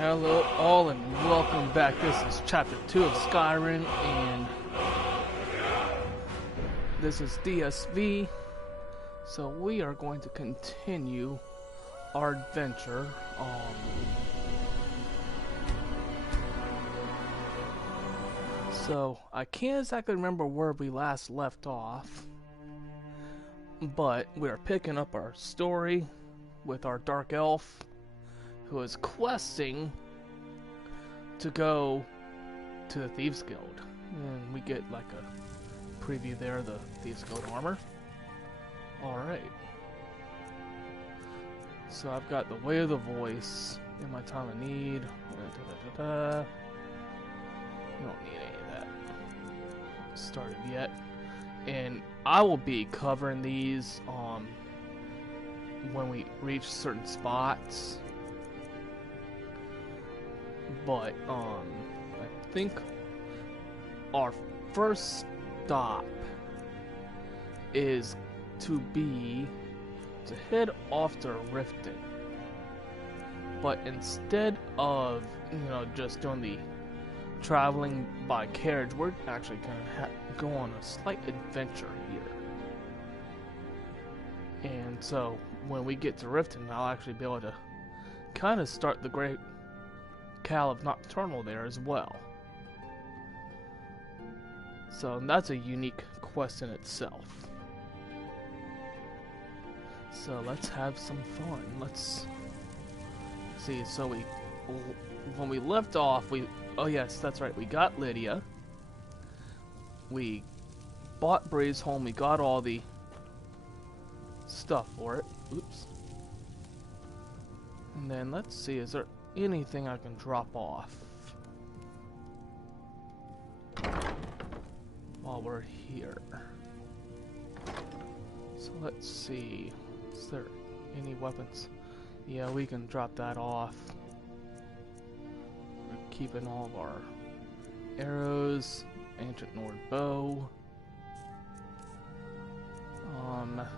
Hello all and welcome back. This is chapter 2 of Skyrim and this is DSV. So we are going to continue our adventure. So I can't exactly remember where we last left off, but we are picking up our story with our dark elf who is questing to go to the Thieves Guild. And we get like a preview there of the Thieves Guild armor. Alright. So I've got the Way of the Voice in my time of need. You don't need any of that started yet. And I will be covering these when we reach certain spots. But I think our first stop is to head off to Riften. But instead of just doing the traveling by carriage, we're actually gonna go on a slight adventure here. And so when we get to Riften, I'll actually be able to kind of start the Great Cal of Nocturnal there as well. So that's a unique quest in itself. So let's have some fun. Let's see. So when we left off, oh yes, that's right, we got Lydia. We bought Breeze Home. We got all the stuff for it. Oops. And then let's see, is there anything I can drop off while we're here? So let's see, is there any weapons? Yeah, we can drop that off. We're keeping all of our arrows, ancient Nord bow. Let's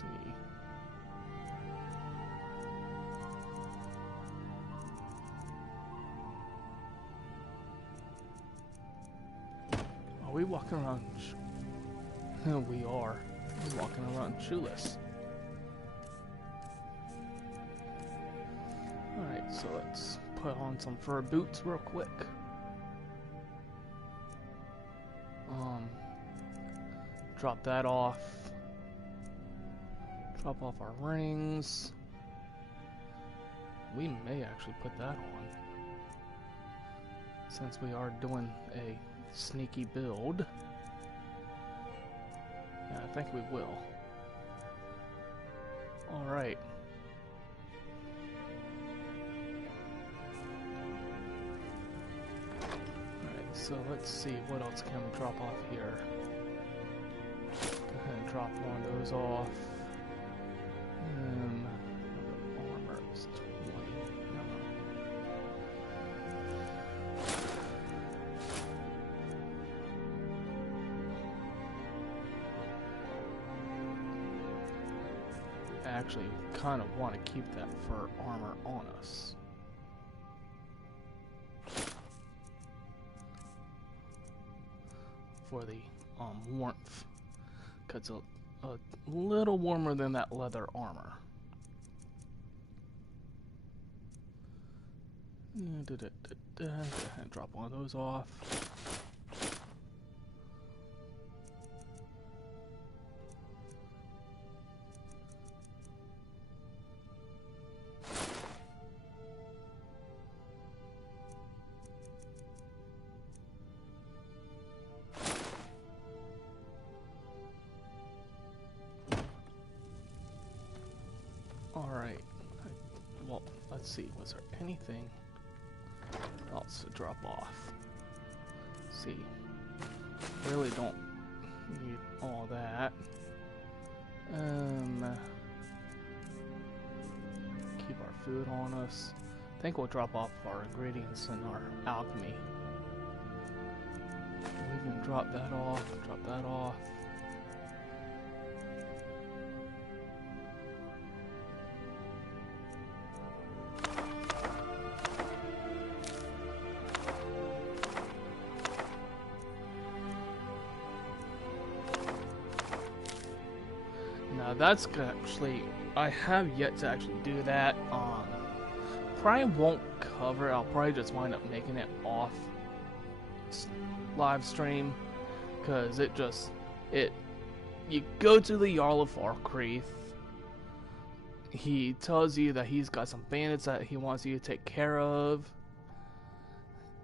see. Are we walking around? We are. We're walking around shoeless. Alright, so let's put on some fur boots real quick. Drop that off. Drop off our rings. We may actually put that on, since we are doing a sneaky build. Yeah, I think we will. Alright. Alright, so let's see, what else can we drop off here? Go ahead and drop one of those off. Armor is 20. No. I actually kind of want to keep that fur armor on us. For the warmth, because it's a little warmer than that leather armor. Drop one of those off. Alright, well, let's see, was there anything else to drop off? Let's see, really don't need all that. Keep our food on us. I think we'll drop off our ingredients in our alchemy. We can drop that off, drop that off. That's actually, I have yet to actually do that. Probably won't cover. I'll probably just wind up making it off live stream, because you go to the Jarl of Arkreath. He tells you that he's got some bandits that he wants you to take care of,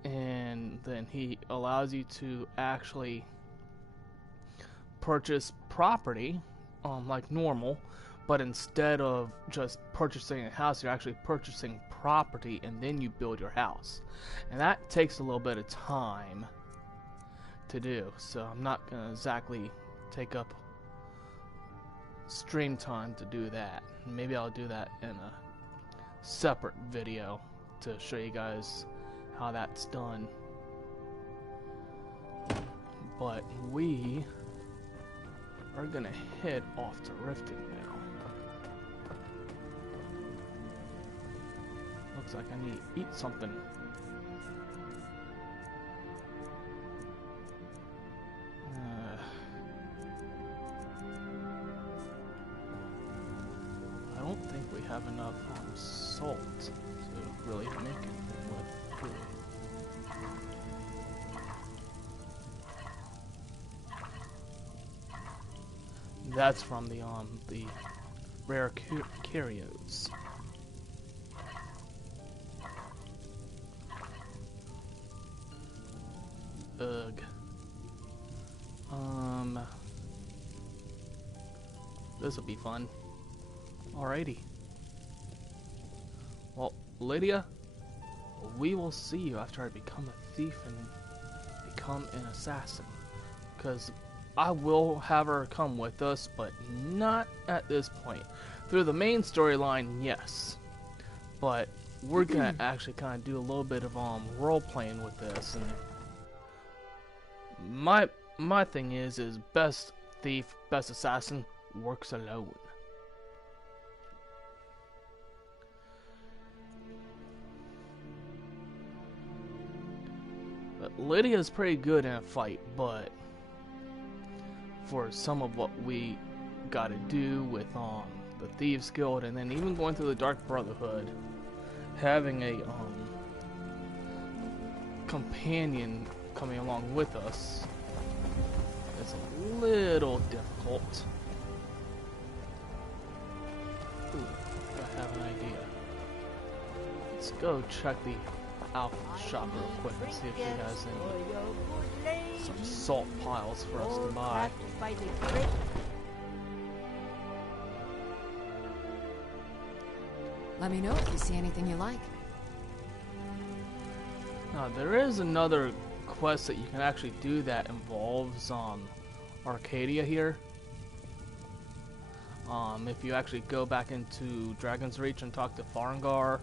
and then he allows you to actually purchase property, like normal, but instead of just purchasing a house, you're actually purchasing property, and then you build your house, and that takes a little bit of time to do. So I'm not gonna exactly take up stream time to do that. Maybe I'll do that in a separate video to show you guys how that's done. But we are gonna head off to Riften now. Looks like I need to eat something. I don't think we have enough salt to really make anything with food. That's from the rare curios. Ugh. This will be fun. Alrighty. Well, Lydia, we will see you after I become a thief and become an assassin. Because I will have her come with us, but not at this point. Through the main storyline, yes. But we're gonna actually kind of do a little bit of role playing with this, and my thing is best thief, best assassin works alone. But Lydia's pretty good in a fight, but for some of what we gotta do with the Thieves Guild, and then even going through the Dark Brotherhood, having a companion coming along with us is a little difficult. Ooh, I have an idea. Let's go check the alchemy shop real quick and see if she has some salt piles for us to buy. Let me know if you see anything you like. Now, there is another quest that you can actually do that involves Arcadia here. If you actually go back into Dragon's Reach and talk to Farengar,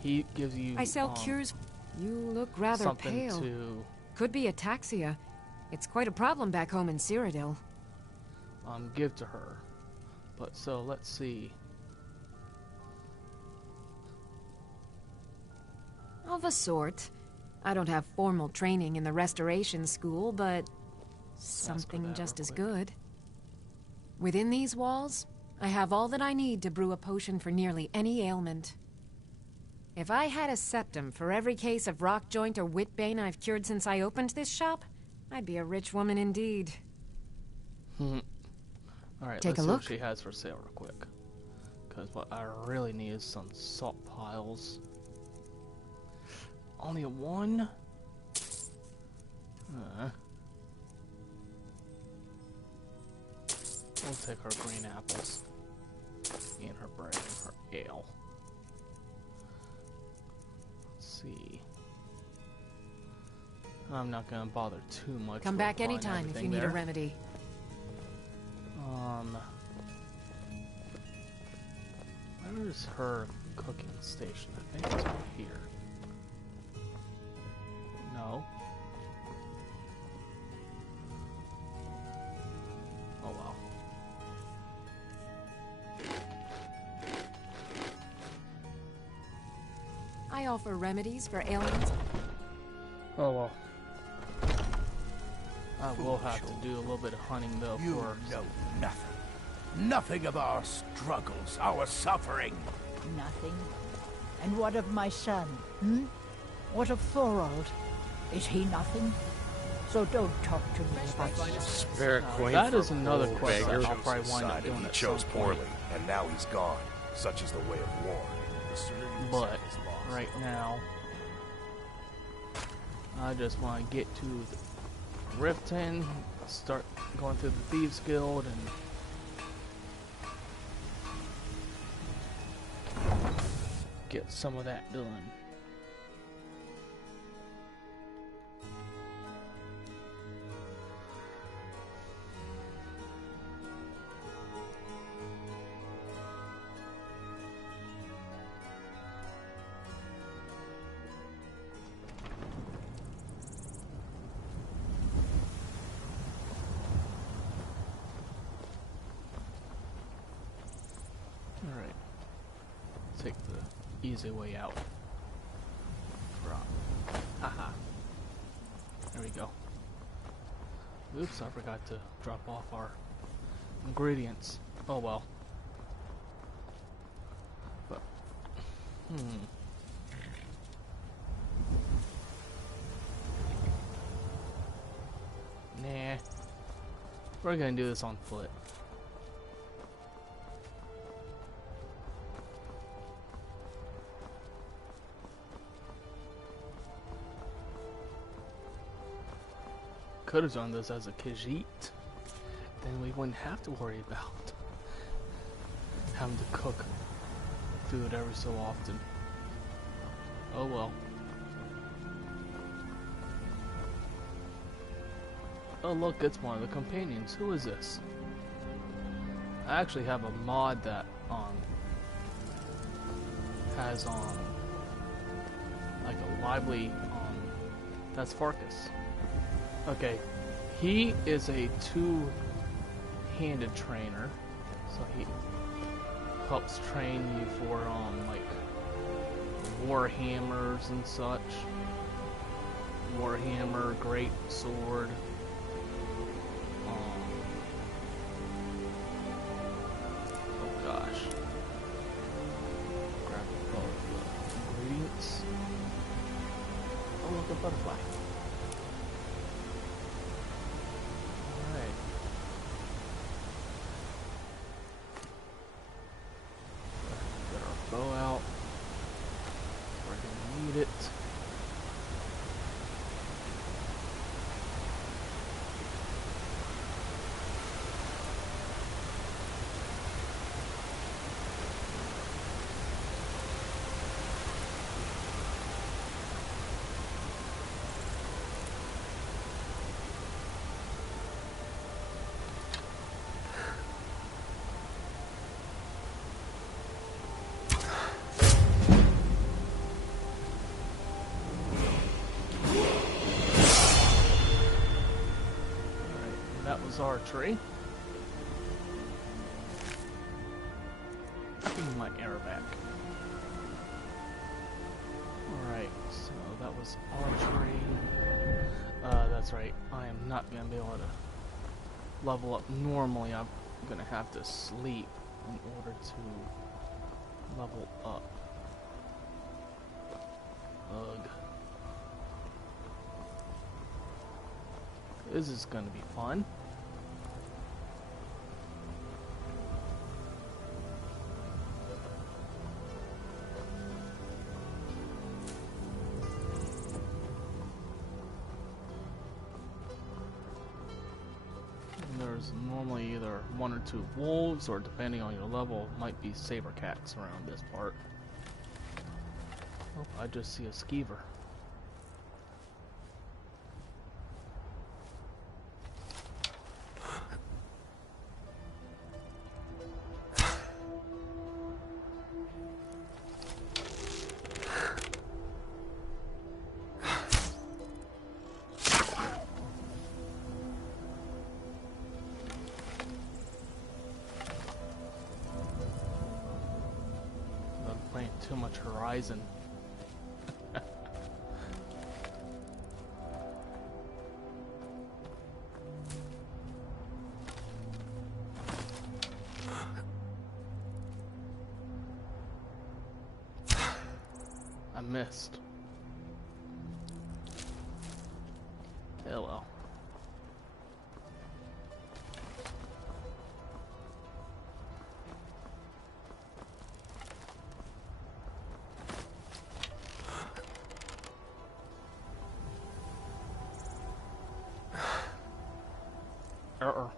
he gives you I sell cures. You look rather pale. Could be ataxia. It's quite a problem back home in Cyrodiil. Give to her. But so let's see. Of a sort. I don't have formal training in the restoration school, but something just as good. Within these walls, I have all that I need to brew a potion for nearly any ailment. If I had a septum for every case of rock joint or whitbane I've cured since I opened this shop, I'd be a rich woman indeed. Alright, Take let's a see look. what she has for sale real quick. Because what I really need is some salt piles. Only one? We'll take her green apples. And her bread and her ale. Let's see. I'm not gonna bother too much. Come back anytime if you need a remedy. Where's her cooking station? I think it's over here. No. Oh well. I offer remedies for ailments. Oh well. I will have to do a little bit of hunting though You for know nothing. nothing of our struggles, our suffering. Nothing. And what of my son, hmm? What of Thorold? Is he nothing? So don't talk to me about Spare coin That for is another old question beggar. I'll probably wind up doing He at chose some point. poorly, and now he's gone. Such is the way of war. The sooner you But accept his loss. right now, I just want to get to Riften, start going through the Thieves Guild, and get some of that done. Alright. Take the easy way out. Drop. Haha. There we go. Oops, I forgot to drop off our ingredients. Oh well. But, Nah. We're gonna do this on foot. Could have done this as a Khajiit, then we wouldn't have to worry about having to cook food every so often. Oh well. Oh look, it's one of the companions. Who is this? I actually have a mod that has like a lively that's Farkas. Okay, he is a two-handed trainer, so he helps train you for like war hammers and such. Warhammer, great sword. Oh gosh. Grab both the ingredients. Oh look, a butterfly. Bow out. We're gonna need it. Archery. Give me my arrow back. Alright, so that was archery. That's right. I am not going to be able to level up. Normally I'm going to have to sleep in order to level up. Ugh. This is going to be fun. There's normally either one or two wolves, or depending on your level, might be saber cats around this part. Oh, I just see a skeever. Too much Horizon. missed. Hello. Uh-oh.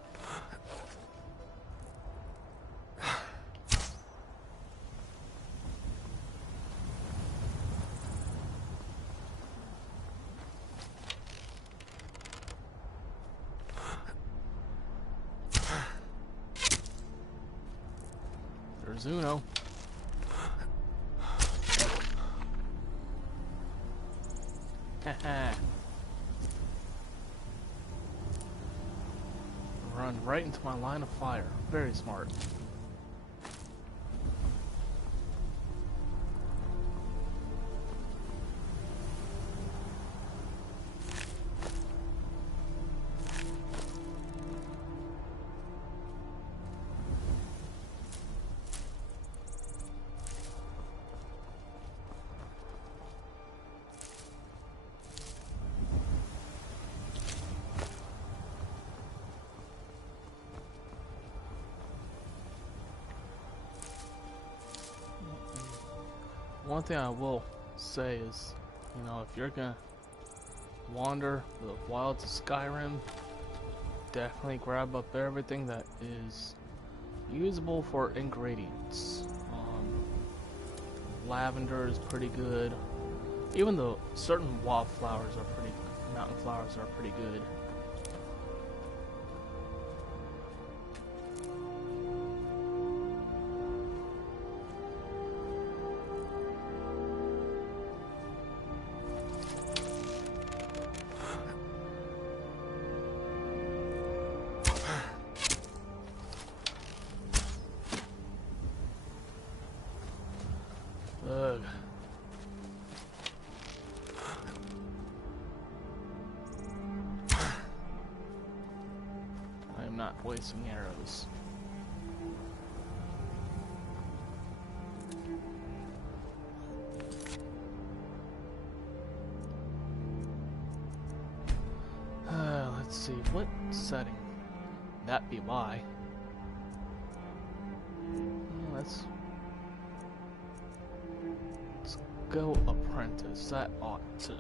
There's Uno. Haha. Run right into my line of fire. Very smart. One thing I will say is, you know, if you're gonna wander the wilds of Skyrim, definitely grab up everything that is usable for ingredients. Lavender is pretty good. Even though certain wildflowers are pretty, mountain flowers are pretty good. Ugh. I am not wasting arrows. Let's see, what setting? That be why. Let's go apprentice. That ought to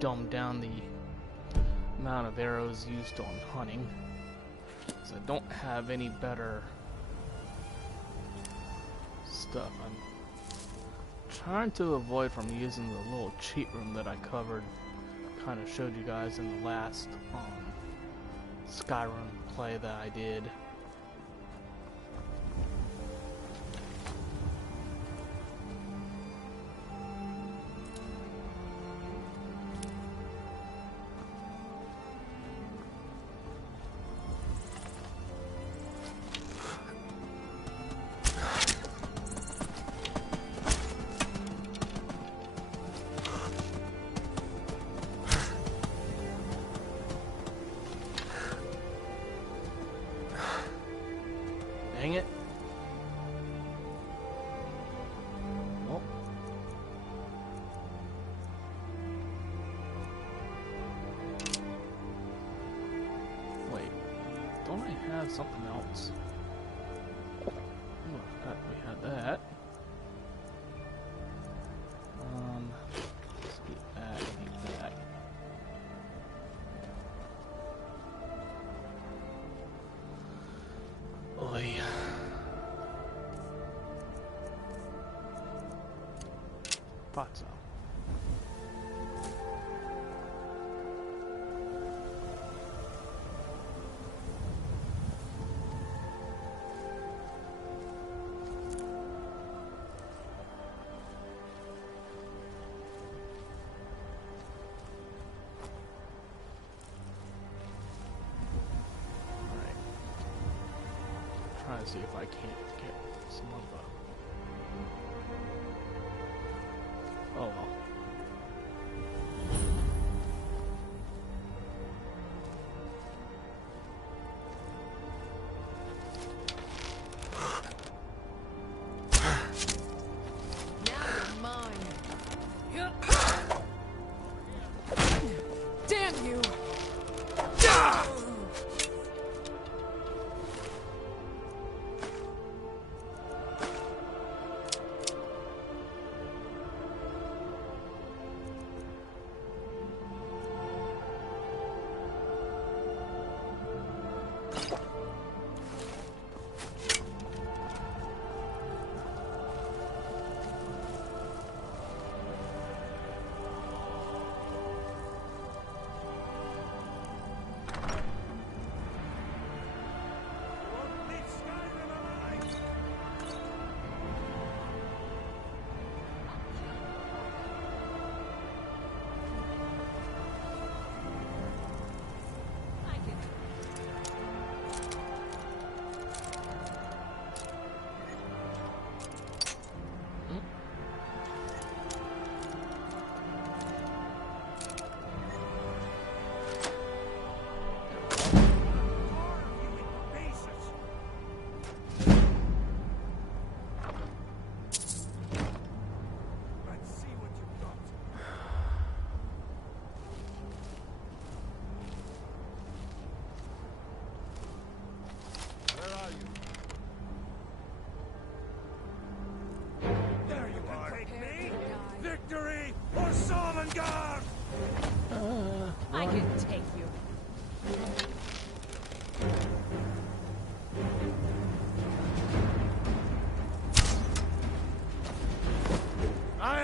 dumb down the amount of arrows used on hunting, because I don't have any better stuff. I'm trying to avoid from using the little cheat room that I covered, kind of showed you guys in the last Skyrim play that I did. Dang it. Well. Wait. Don't I have something else? Oh, I forgot we had that. Let's get that, need that. Oy. Thought so. Alright. Trying to see if I can't get some of the... Oh well. Now you're mine.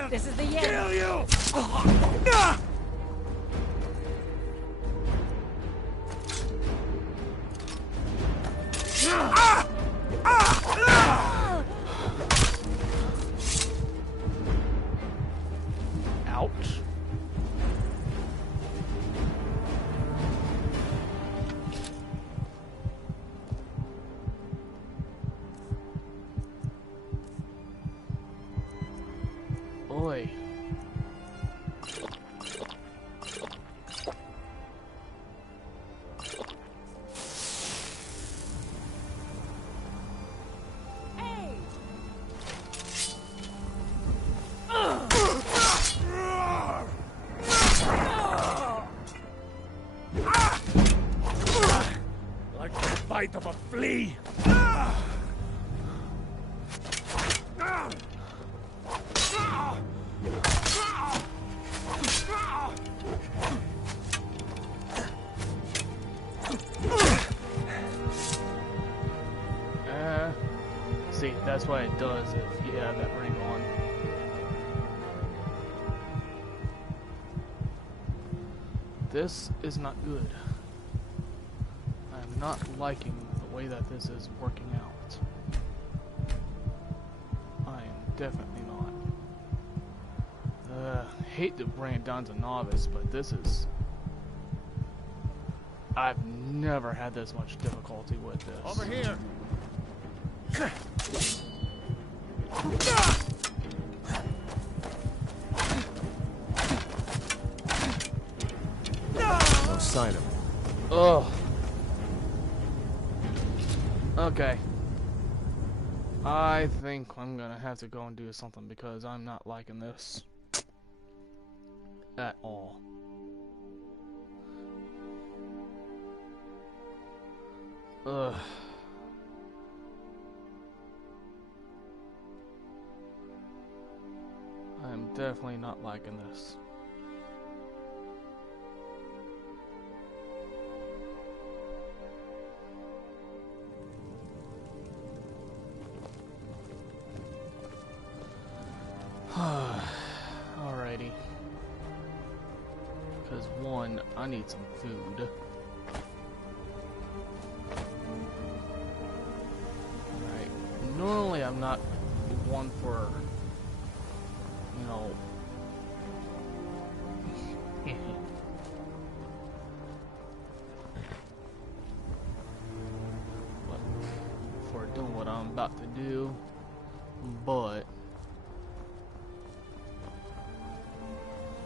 This is the end. Kill you! Ouch. Oi. Like the bite of a flea. See, that's why it does if you have that ring on. This is not good. I'm not liking the way that this is working out. I am definitely not. Hate to bring it down to novice, but this is... I've never had this much difficulty with this. Over here. No sign of him. Ugh. Okay. I think I'm gonna have to go and do something because I'm not liking this at all. Ugh. I'm definitely not liking this. Alrighty. Because one, I need some food. Alright. Normally I'm not one for, you know, for doing what I'm about to do, but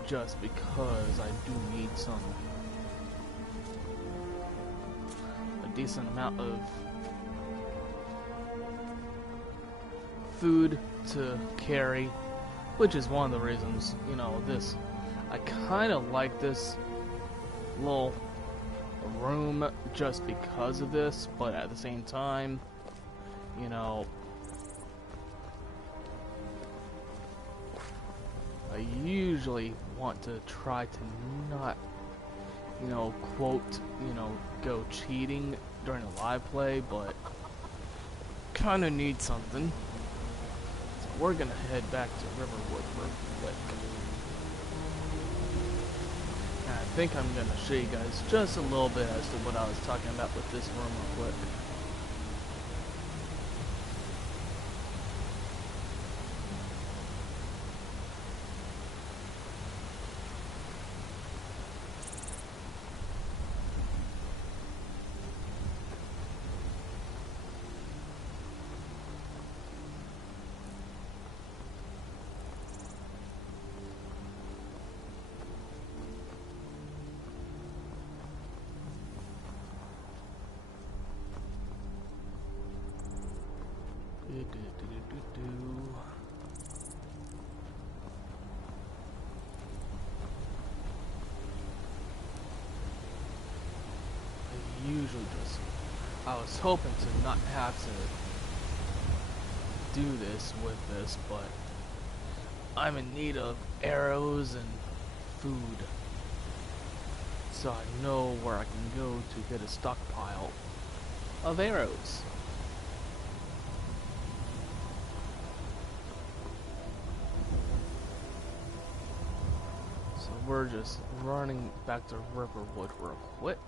just because I do need a decent amount of food to carry, which is one of the reasons, you know, this, I kind of like this little room just because of this, but at the same time, you know, I usually want to try to not, you know, quote, you know, go cheating during a live play, but kind of need something. So we're gonna head back to Riverwood real quick. And I think I'm gonna show you guys just a little bit as to what I was talking about with this room real quick. I was hoping to not have to do this with this, but I'm in need of arrows and food, so I know where I can go to get a stockpile of arrows. we're just running back to Riverwood real quick.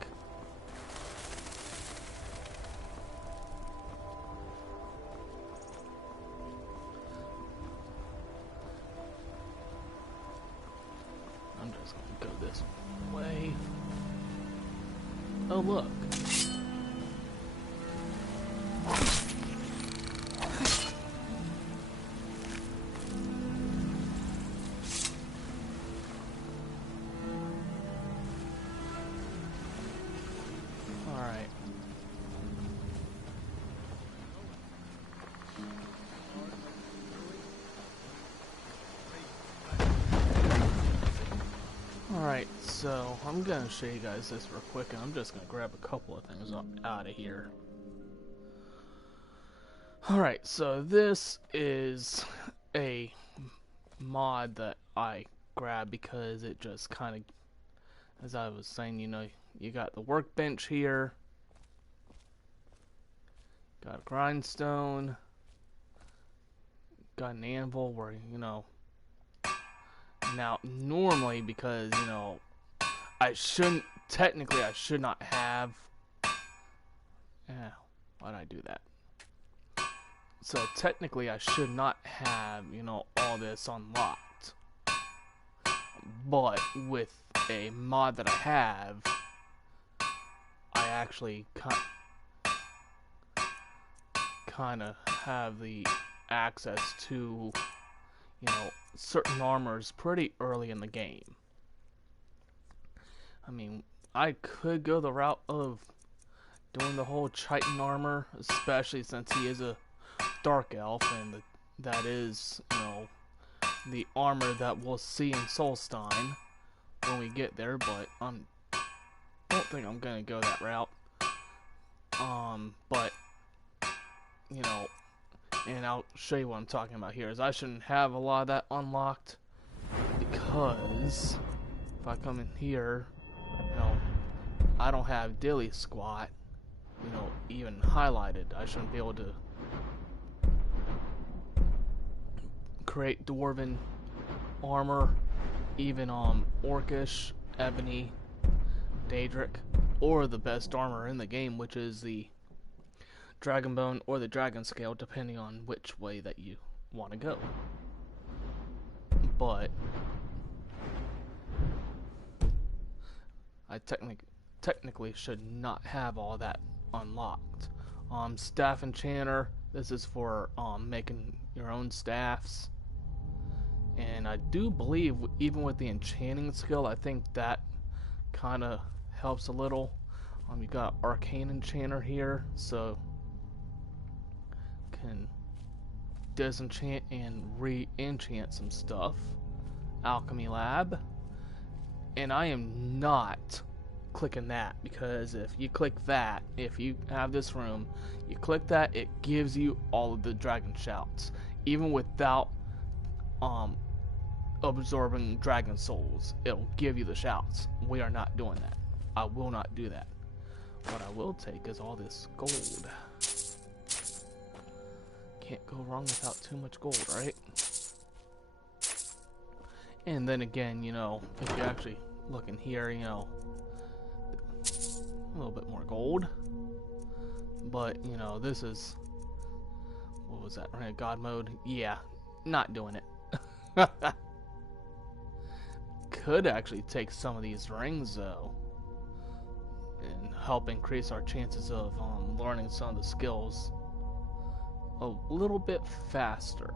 I'm just gonna go this way. Oh, look. Alright, so I'm gonna show you guys this real quick, and I'm just gonna grab a couple of things out of here. Alright, so this is a mod that I grabbed because it just kind of, as I was saying, you know, you got the workbench here, got a grindstone, got an anvil where, you know, now normally, because, you know, I should not have, why did I do that? So technically I should not have, you know, all this unlocked, but with a mod that I have, I actually kind of have the access to, you know, certain armors pretty early in the game. I mean, I could go the route of doing the whole Chitin armor, especially since he is a dark elf, and that is, you know, the armor that we'll see in Solstein when we get there, but I don't think I'm gonna go that route. But, you know, and I'll show you what I'm talking about here, is I shouldn't have a lot of that unlocked, because if I come in here, you know, I don't have Dilly Squat, you know, even highlighted. I shouldn't be able to create Dwarven armor, even Orcish, Ebony, Daedric, or the best armor in the game, which is the Dragonbone or the Dragon Scale, depending on which way that you want to go. But I technically should not have all that unlocked. Staff Enchanter, this is for making your own staffs. And I do believe even with the enchanting skill, I think that kind of helps a little. You got Arcane Enchanter here, so can disenchant and re-enchant some stuff. Alchemy Lab, and I am not clicking that, because if you click that, if you have this room, you click that, it gives you all of the dragon shouts, even without absorbing dragon souls. It'll give you the shouts. We are not doing that. I will not do that. What I will take is all this gold. Can't go wrong without too much gold, right? And then again, you know, if you actually look in here, you know, a little bit more gold. But, you know, this is, what was that, right? God mode? Yeah, not doing it. Could actually take some of these rings, though, and help increase our chances of learning some of the skills a little bit faster.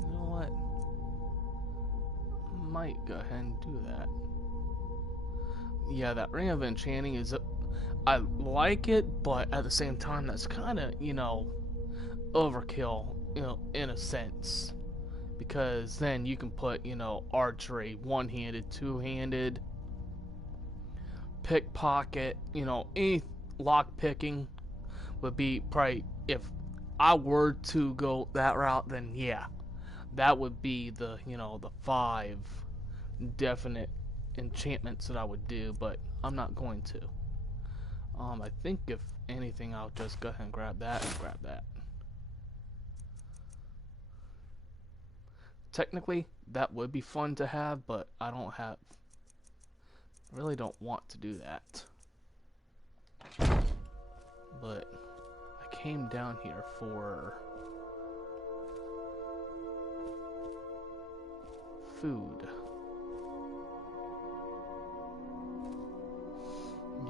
You know what? Might go ahead and do that. Yeah, that Ring of Enchanting is, I like it, but at the same time, that's kind of, you know, overkill, you know, in a sense. Because then you can put, you know, archery, one-handed, two-handed, pickpocket, you know, any lock picking would be probably, if I were to go that route, then yeah, that would be the, you know, the 5 definite enchantments that I would do, but I'm not going to. I think if anything, I'll just go ahead and grab that and grab that. technically, that would be fun to have, but I really don't want to do that. But I came down here for food.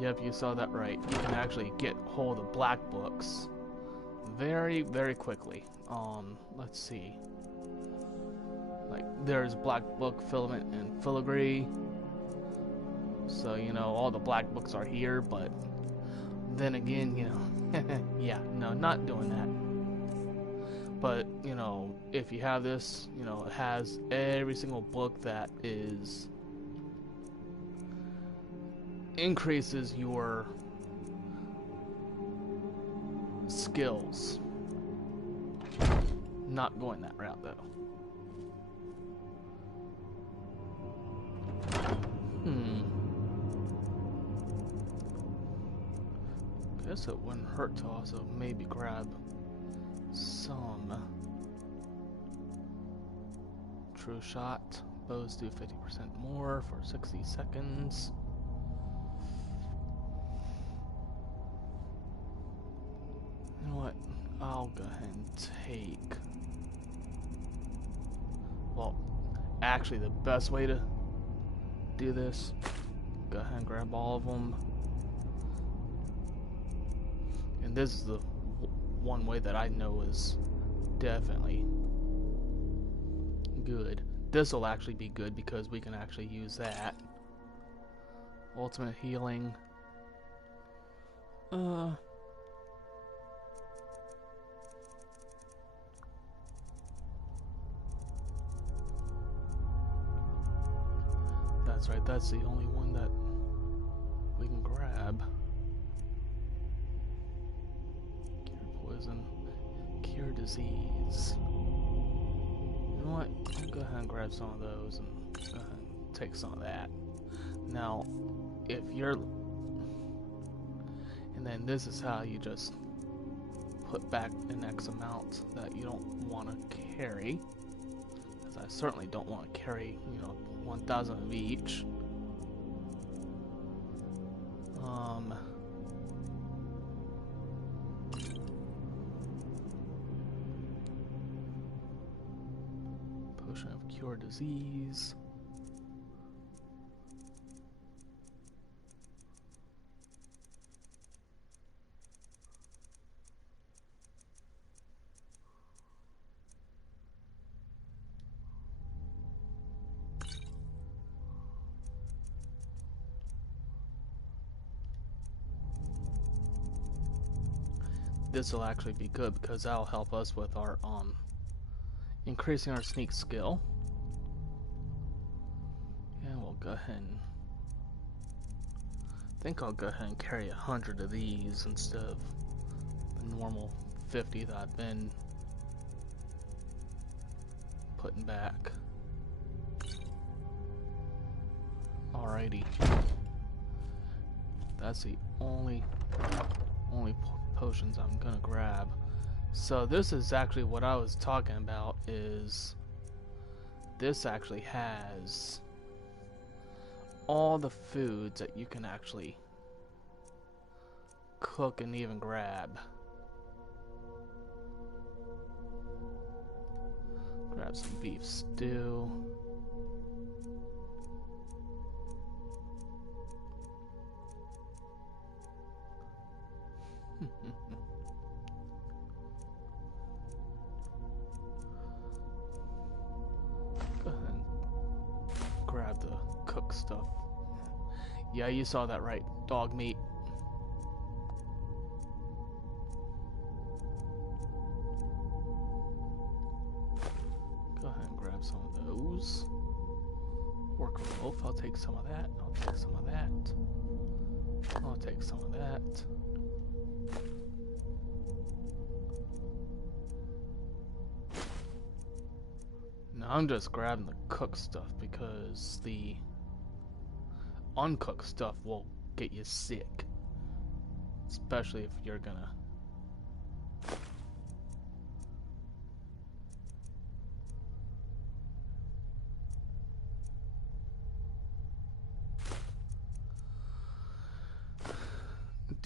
Yep, you saw that right. You can actually get hold of black books very, very quickly. Let's see. Like, there's black book filament and filigree. So, you know, all the black books are here, but then again, you know, yeah, no, not doing that. But, you know, if you have this, you know, it has every single book that increases your skills. Not going that route, though. Guess it wouldn't hurt to also maybe grab some true shot. Bows do 50% more for 60 seconds. You know what? I'll go ahead and take... Well, actually the best way to do this, go ahead and grab all of them. And this is the one way that I know is definitely good. This will actually be good because we can actually use that. Ultimate healing. That's right, that's the only one that we can grab. Poison, cure disease. You know what? I'll go ahead and grab some of those and go ahead and take some of that. Now, if you're... And then this is how you just put back an X amount that you don't want to carry. Because I certainly don't want to carry, you know, 1,000 of each. Potion of cure disease. This will actually be good because that'll help us with our increasing our sneak skill. And we'll go ahead and I think I'll go ahead and carry 100 of these instead of the normal 50 that I've been putting back. Alrighty. That's the only potions I'm gonna grab. So this is actually what I was talking about, is this actually has all the foods that you can actually cook and even grab. Grab some beef stew. Go ahead and grab the cooked stuff. Yeah, you saw that right. Dog meat. Go ahead and grab some of those. Work a loaf. I'll take some of that. I'll take some of that. I'll take some of that. Now I'm just grabbing the cooked stuff because the uncooked stuff will get you sick. Especially if you're gonna...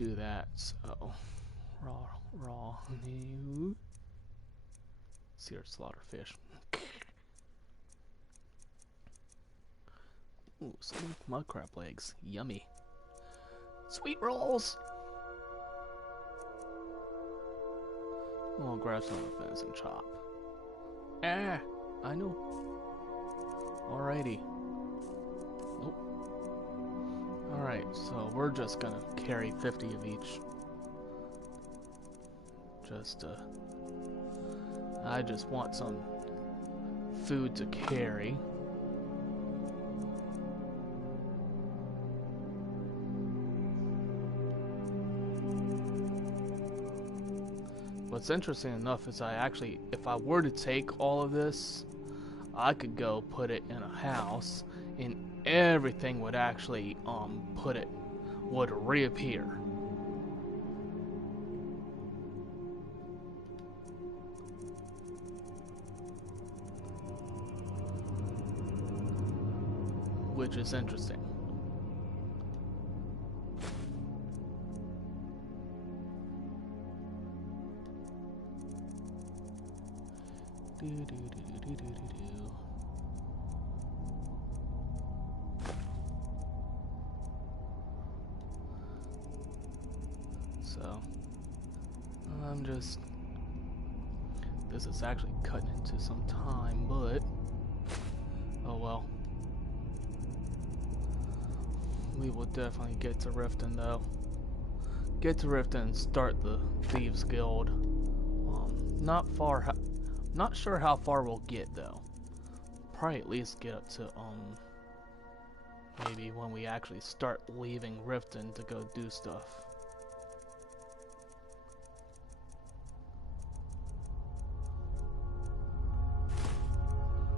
do that. So raw new seared slaughterfish. Ooh, smoked mud crab legs, yummy. Sweet rolls. I'll grab some of the fins and chop. Ah, I know. Alrighty. Nope. Alright, so we're just gonna carry 50 of each. I just want some food to carry. What's interesting enough is if I were to take all of this, I could go put it in a house and everything would actually would reappear. Which is interesting. So this is actually cutting into some time, but oh well. We will definitely get to Riften though. Get to Riften and start the Thieves Guild. Not sure how far we'll get though. Probably at least get up to maybe when we actually start leaving Riften to go do stuff.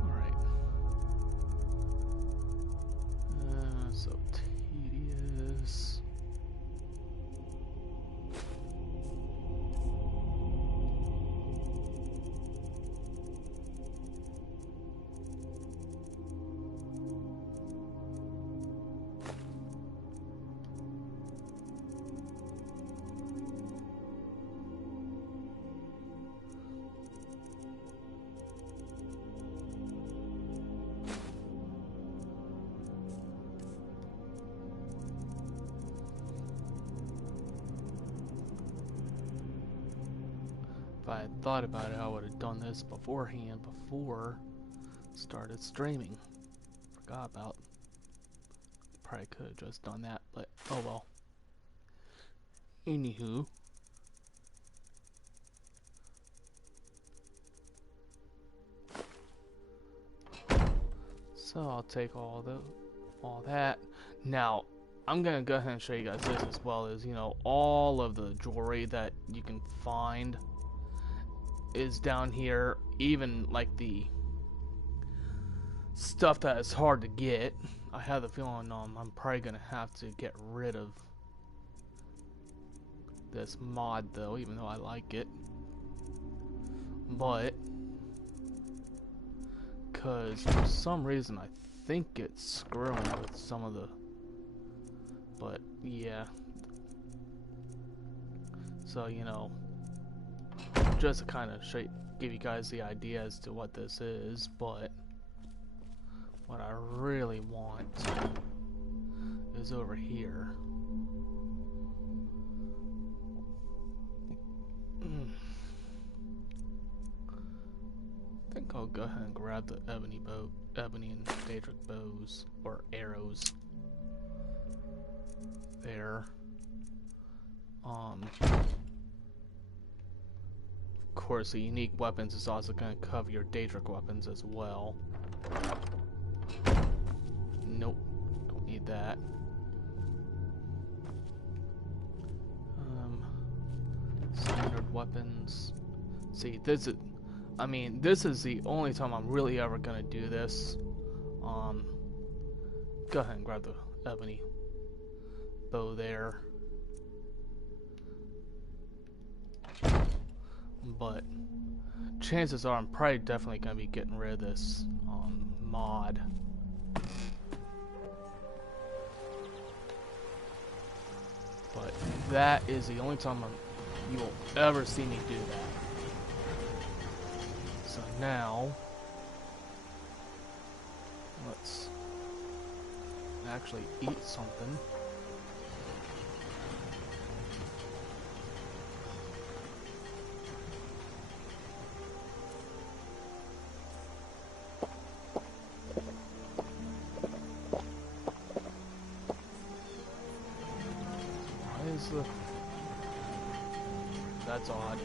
Alright. So tedious. If I had thought about it, I would have done this beforehand before started streaming. Forgot about. Probably could have just done that, but oh well. Anywho. So I'll take all that. Now I'm gonna go ahead and show you guys this as well as, you know, all of the jewelry that you can find is down here, even like the stuff that is hard to get. I have the feeling I'm probably gonna have to get rid of this mod though, even though I like it. But because for some reason I think it's screwing with some of the, but yeah. So, you know, just to kind of give you guys the idea as to what this is, but what I really want is over here. I think I'll go ahead and grab the ebony and daedric bows, or arrows. There. Of course, the unique weapons is also going to cover your daedric weapons as well. Nope, don't need that. Standard weapons. See, this is the only time I'm really ever gonna do this. Go ahead and grab the ebony bow there. But chances are I'm probably definitely gonna be getting rid of this mod. But that is the only time you will ever see me do that. So now, let's actually eat something. That's odd.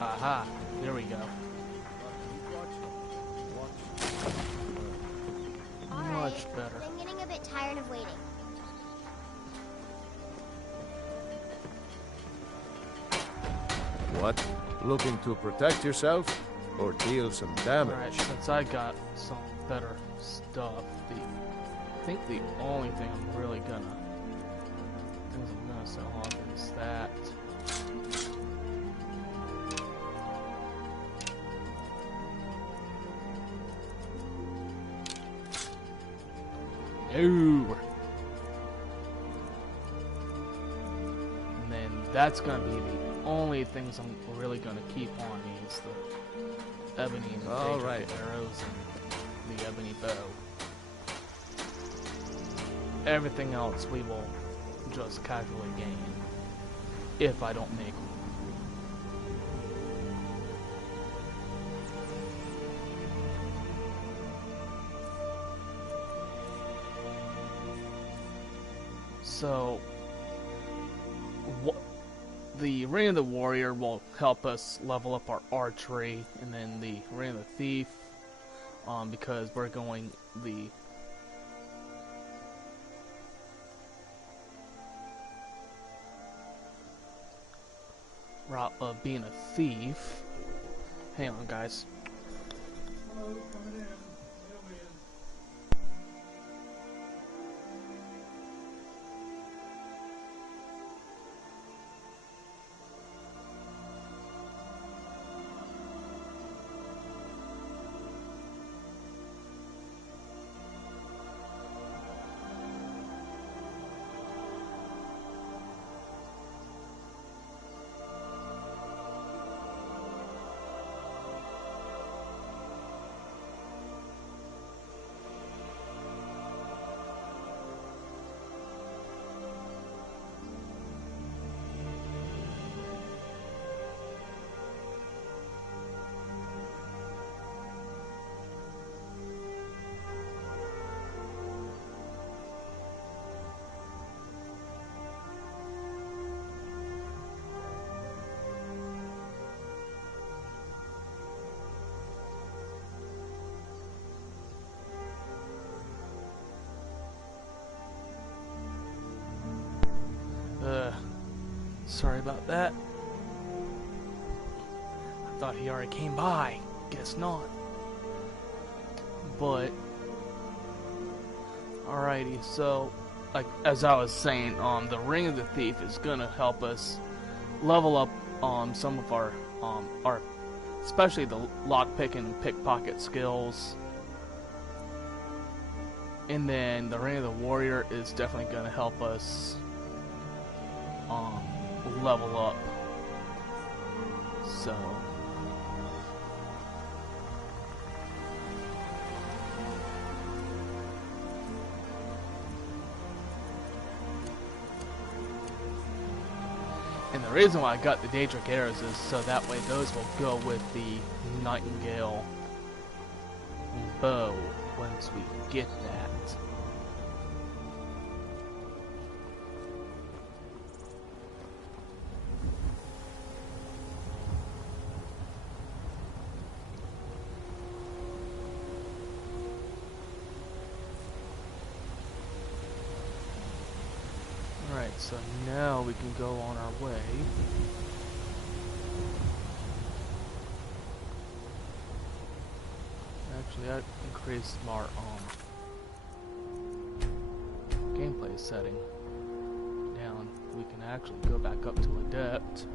Aha, there we go. Much better. I'm getting a bit tired of waiting. What? Looking to protect yourself? Or deal some damage? Alright, since I got some better stuff, I think the only thing I'm really gonna sell off is that. No. And then that's gonna be the only things I'm really gonna keep on me is the ebony and the arrows and the ebony bow. Everything else we will just casually gain if I don't make them. So, the Ring of the Warrior will help us level up our archery, and then the Ring of the Thief, because we're going the route of being a thief. Hang on, guys. Hello, coming in. Sorry about that. I thought he already came by. Guess not. But alrighty, so like as I was saying, the Ring of the Thief is gonna help us level up some of our especially the lockpicking and pickpocket skills. And then the Ring of the Warrior is definitely gonna help us level up. So and the reason why I got the Daedric arrows is so that way those will go with the Nightingale bow once we get that. Alright, so now we can go on our way. Actually, I increased our gameplay setting down. We can actually go back up to Adept.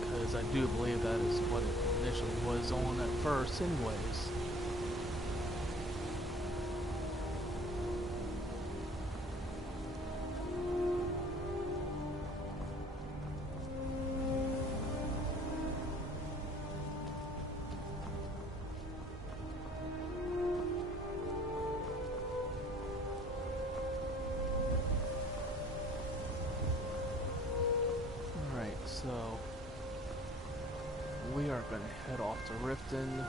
Because do believe that is what it initially was on at first anyways. So, we are going to head off to Riften.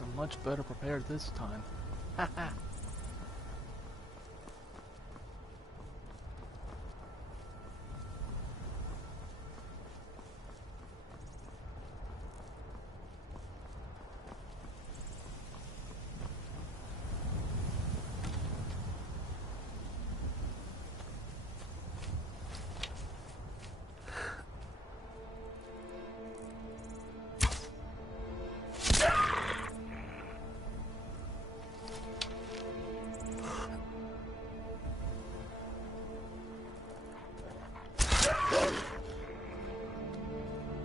I'm much better prepared this time. Haha.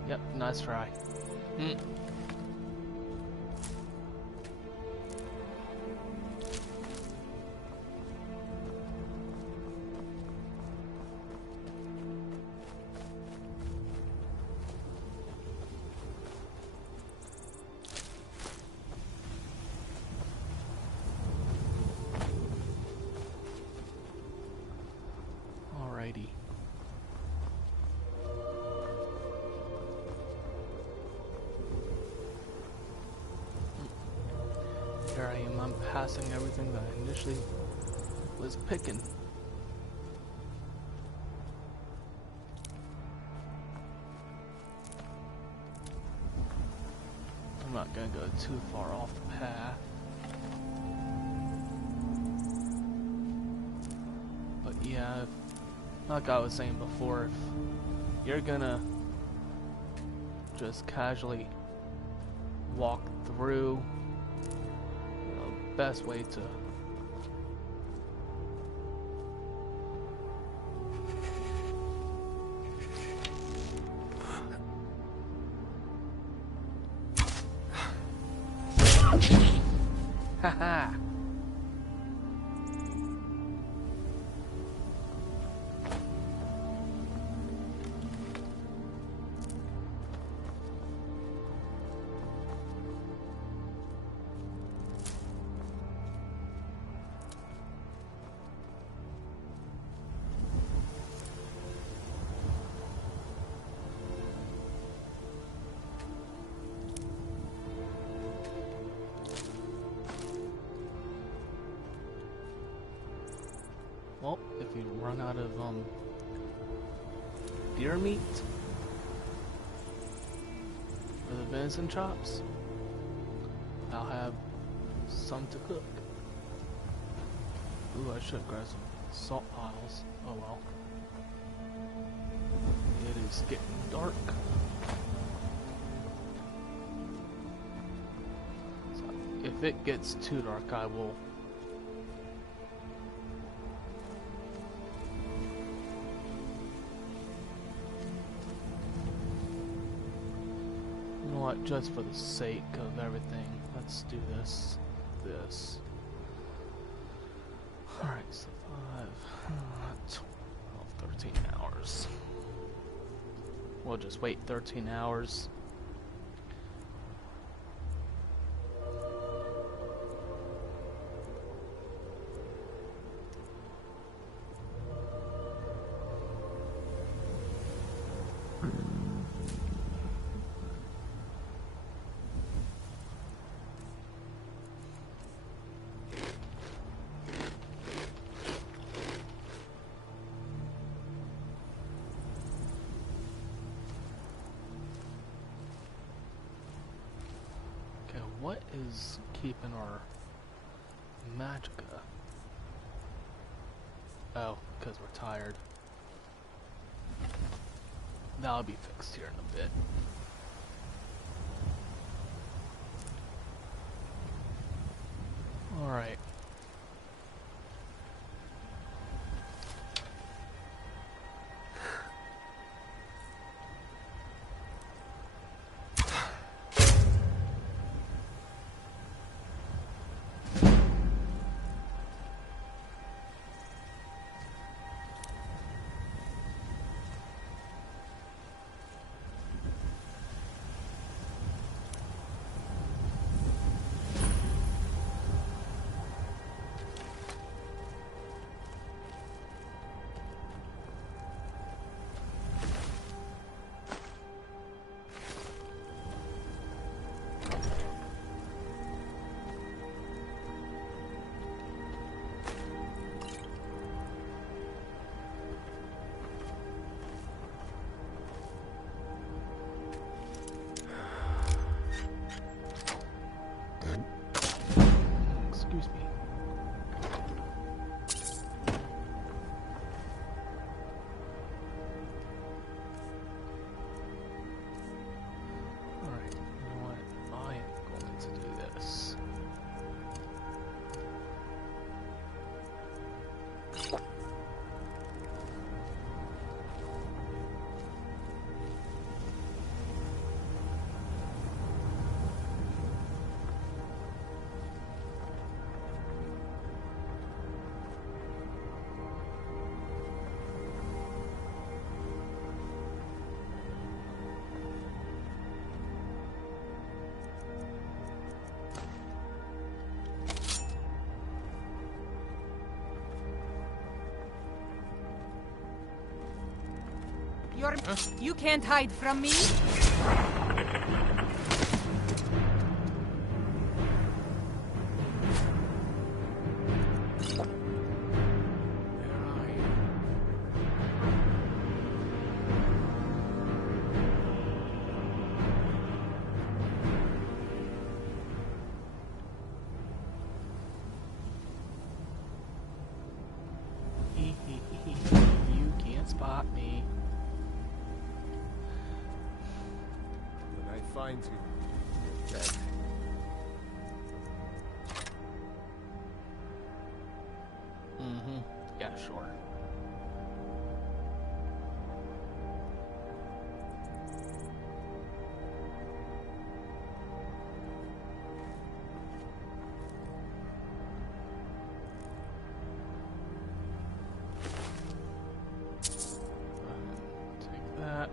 Yep, nice try. Alrighty. Here I am, I'm passing everything that I initially was picking. I'm not gonna go too far off the path. But yeah, like I was saying before, if you're gonna just casually walk through, best way to haha. Well, if you run out of deer meat for the venison chops, I'll have some to cook. Ooh, I should grab some salt piles. Oh well. It is getting dark. So if it gets too dark, I will just for the sake of everything, let's do this. Alright, so 12, 13 hours. We'll just wait 13 hours. What is keeping our magicka? Oh, because we're tired. That'll be fixed here in a bit. Alright. Excuse me. Alright, you know what? I am going to do this. You can't hide from me. You can't spot me. When I find you, you're dead. Mm-hmm. Yeah, sure. Take that.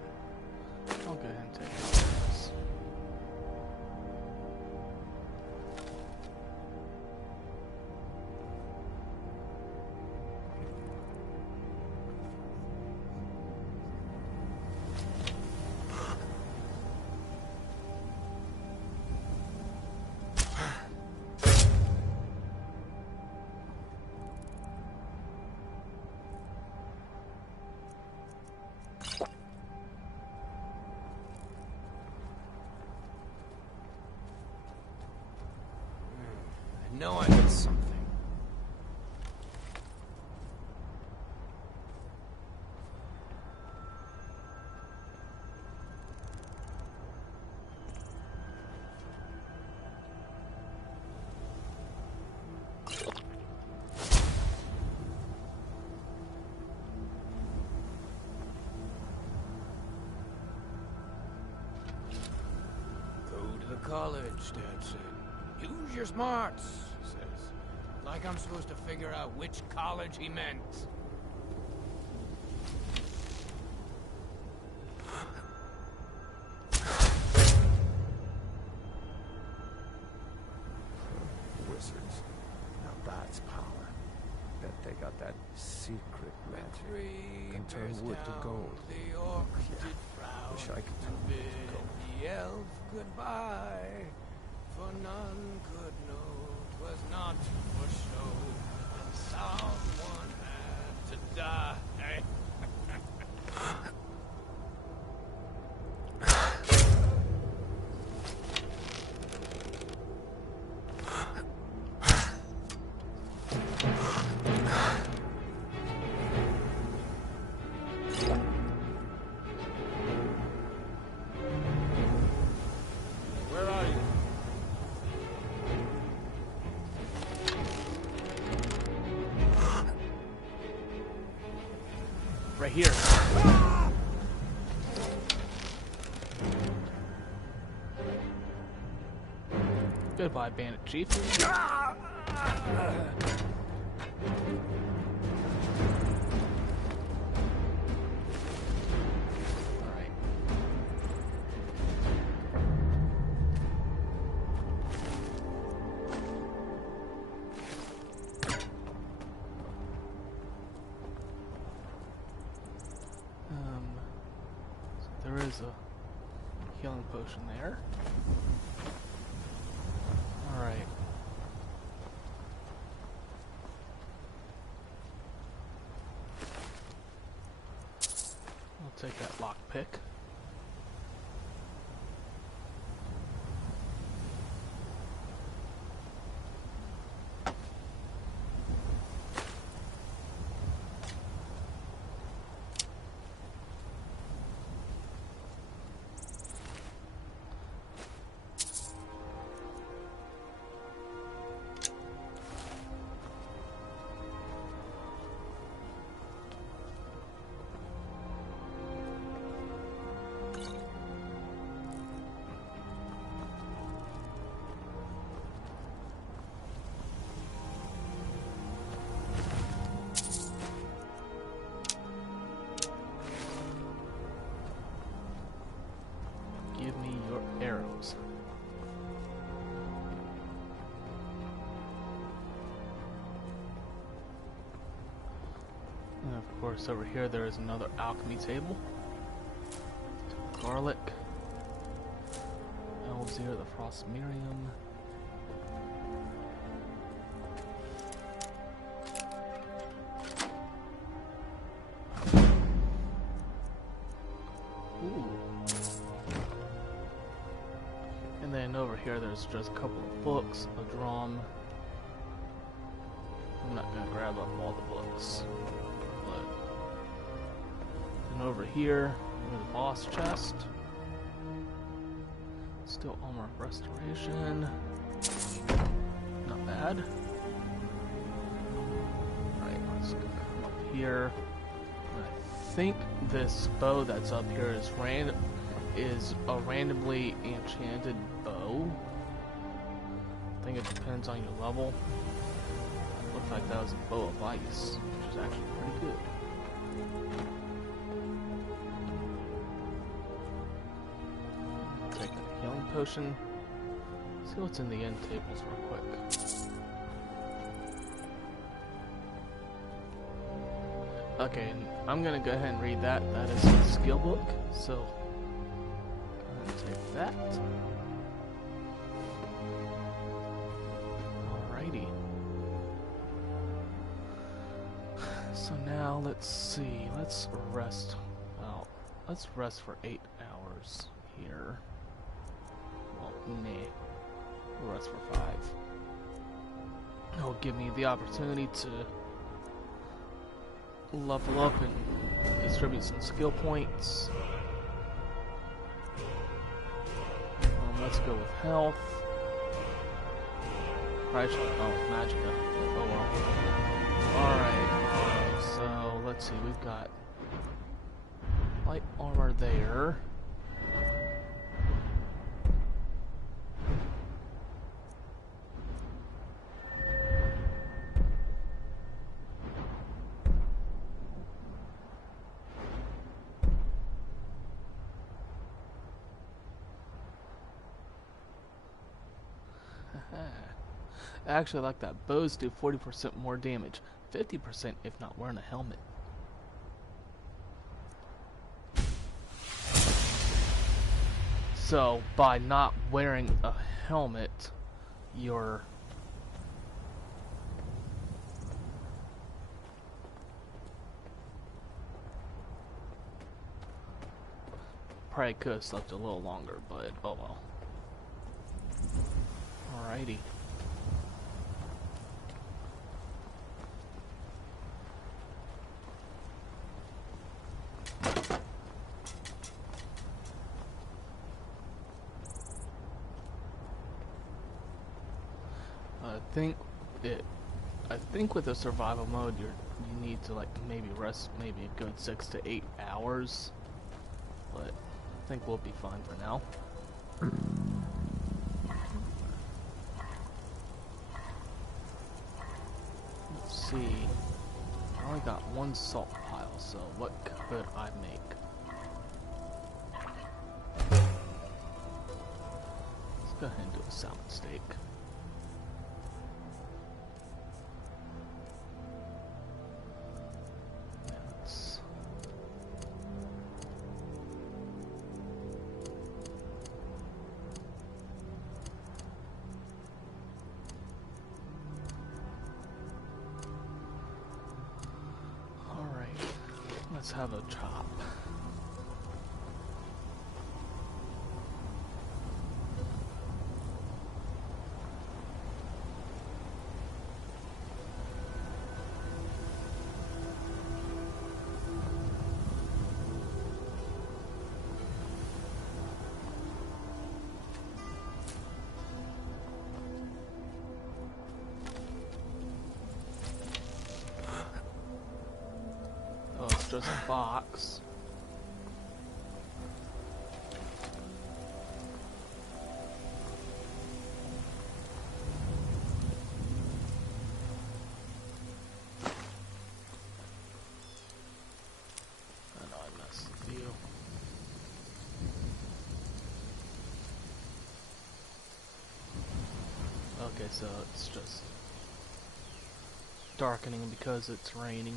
I'll go ahead and take this. know I did something. College, Dad said. Use your smarts, he says. Like I'm supposed to figure out which college he meant. Wizards. Now that's power. Bet they got that secret magic. Can turn wood to gold. The orcs did frown. Wish I could turn bid wood to gold. the elf goodbye, for none could know 'twas not for show. Someone had to die. Where are you? Right here. Goodbye, Bandit Chief. Alright. So there is a healing potion there. Alright. I'll take that lockpick. Give me your arrows. And of course, over here there is another alchemy table. Garlic. Elzir, the Frost Miriam. Ooh. And then over here there's just a couple of books, a drum. I'm not gonna grab up all the books. But then over here, the boss chest. Still armor restoration. Not bad. Alright, let's come up here. And I think this bow that's up here is a randomly enchanted bow. I think it depends on your level. Looks like that was a bow of ice, which is actually pretty good. Take a healing potion. See what's in the end tables real quick. Okay, and I'm gonna go ahead and read that. That is a skill book, so go ahead and take that. Alrighty. So now let's see. Let's rest. Well, let's rest for 8 hours here. Well, nah. We'll rest for 5. It'll give me the opportunity to level up and distribute some skill points. Let's go with health. Probably should, oh, magicka. Oh well. Alright, so let's see, we've got light armor there. I actually like that. Bows do 40% more damage. 50% if not wearing a helmet. So, by not wearing a helmet, you're... Probably could have slept a little longer, but oh well. Alrighty. I think with the survival mode, you need to like maybe rest maybe a good 6 to 8 hours, but I think we'll be fine for now. Let's see. I only got one salt pile, so what could I make? Let's go ahead and do a salmon steak. Let's have a chop. Oh, it's just a box. I know I messed with you. Okay, so it's just darkening because it's raining.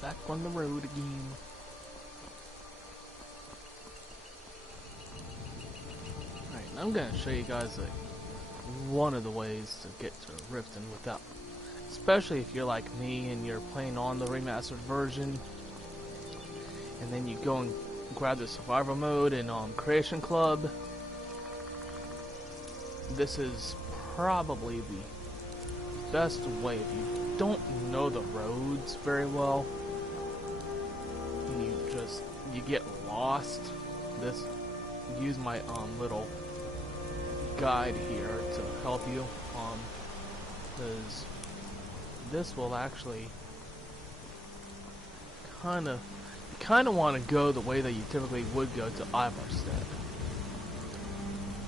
Back on the road again. Alright, I'm gonna show you guys like one of the ways to get to Riften without, especially if you're like me and you're playing on the remastered version, and then you go and grab the survival mode and Creation Club. This is probably the best way if you don't know the roads very well. You get lost. Use my little guide here to help you. because this will actually kind of want to go the way that you typically would go to Ivarstead,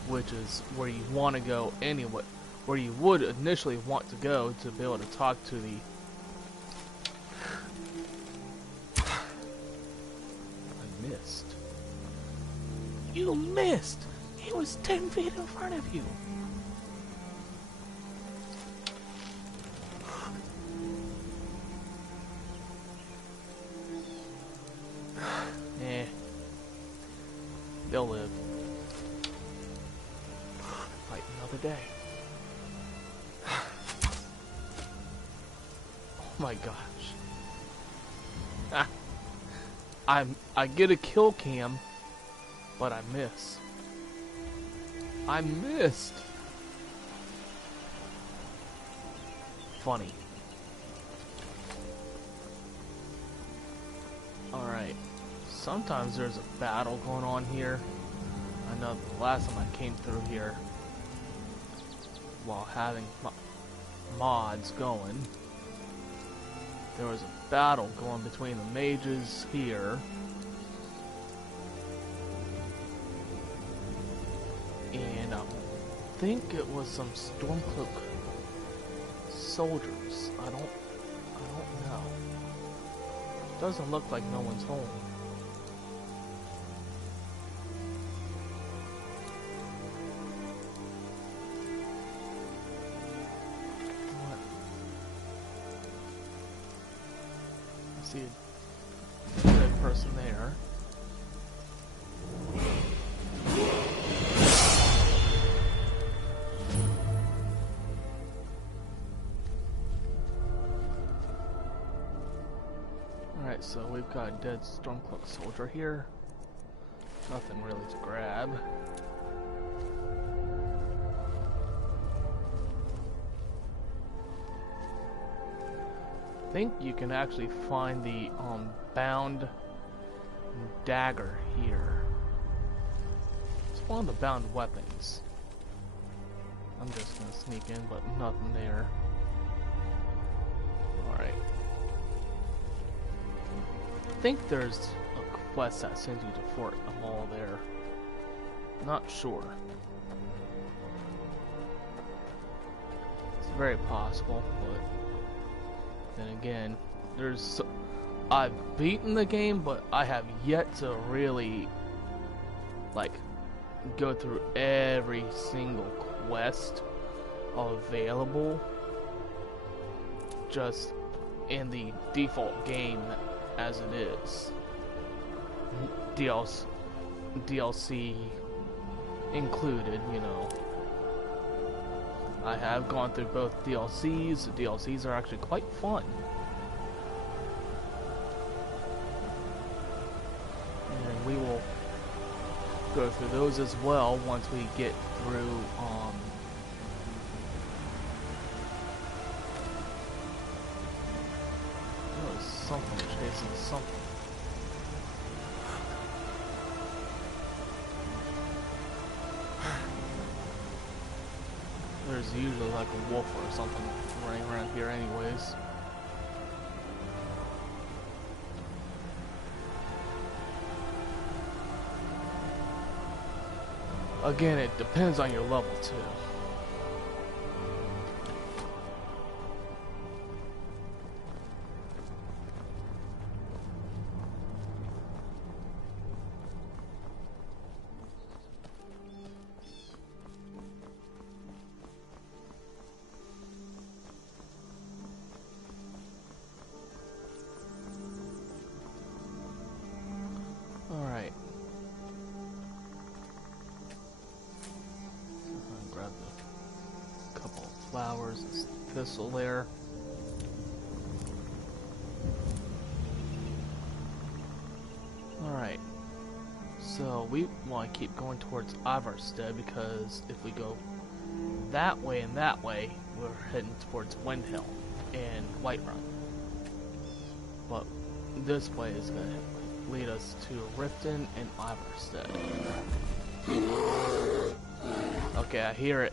which is where you want to go anyway, where you would initially want to go to be able to talk to the I missed. You missed! He was 10 feet in front of you! Eh. They'll live. Fight another day. Oh my gosh. Ah. I get a kill cam, but I miss. I missed. Funny. Alright. Sometimes there's a battle going on here. I know the last time I came through here while having mods going, there was a battle going between the mages here and I think it was some Stormcloak soldiers. I don't know. Doesn't look like no one's home. What? I see a dead person there. Alright, so we've got a dead Stormcloak soldier here. Nothing really to grab. I think you can actually find the bound dagger here. It's one of the bound weapons. I'm just gonna sneak in, but nothing there. Alright. I think there's a quest that sends you to Fort Amal there. Not sure. It's very possible, but then again, I've beaten the game, but I have yet to really like go through every single quest available just in the default game as it is. DLC included, you know. I have gone through both DLCs. The DLCs are actually quite fun. And we will go through those as well once we get through there was something chasing something. There's usually like a wolf or something running around here anyways. Again, it depends on your level too. Alright. Grab a couple of flowers, this thistle there. Alright. So we want to keep going towards Ivarstead because if we go that way and that way, we're heading towards Windhelm and Whiterun. But this way is going to lead us to Riften and Ivarstead. Okay, I hear it.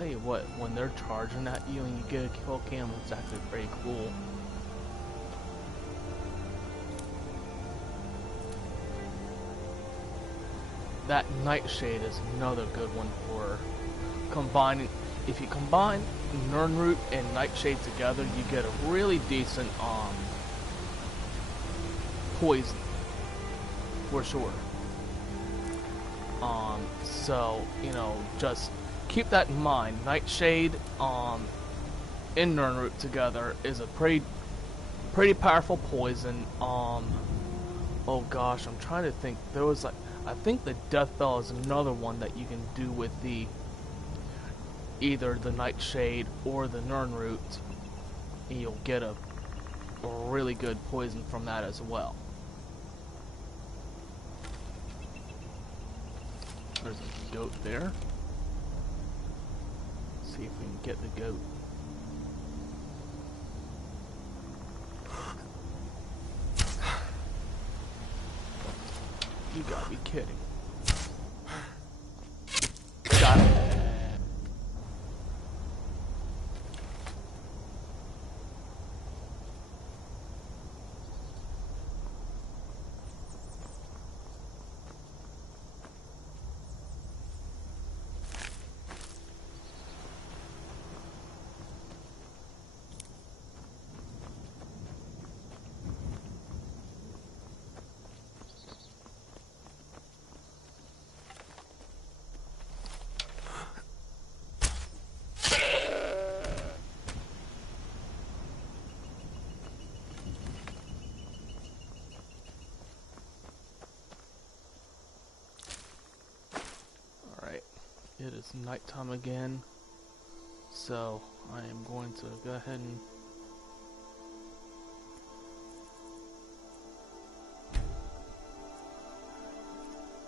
tell you what, when they're charging at you and you get a kill cam, it's actually pretty cool. That Nightshade is another good one for combining. If you combine Nirnroot and Nightshade together, you get a really decent poison for sure. So you know, just keep that in mind. Nightshade and Nirnroot together is a pretty powerful poison. Oh gosh, I'm trying to think. There was like, I think the Death Bell is another one that you can do with the either the Nightshade or the Nirnroot, and you'll get a really good poison from that as well. There's a goat there. Let's see if we can get the goat. You gotta be kidding. Got it. It is nighttime again, so I am going to go ahead and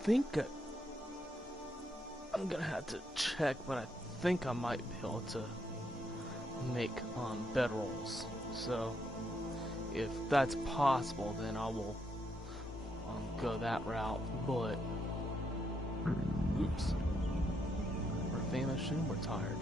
think I'm gonna have to check, but I think I might be able to make bedrolls. So if that's possible, then I will go that route. But oops. Famous and we're tired.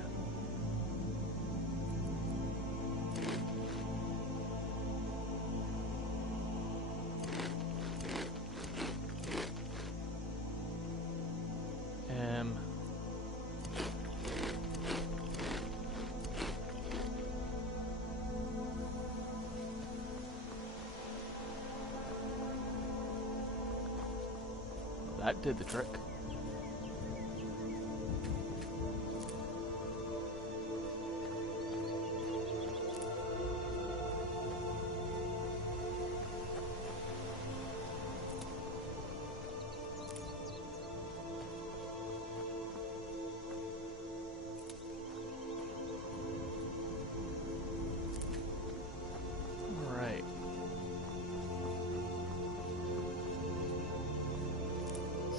That did the trick.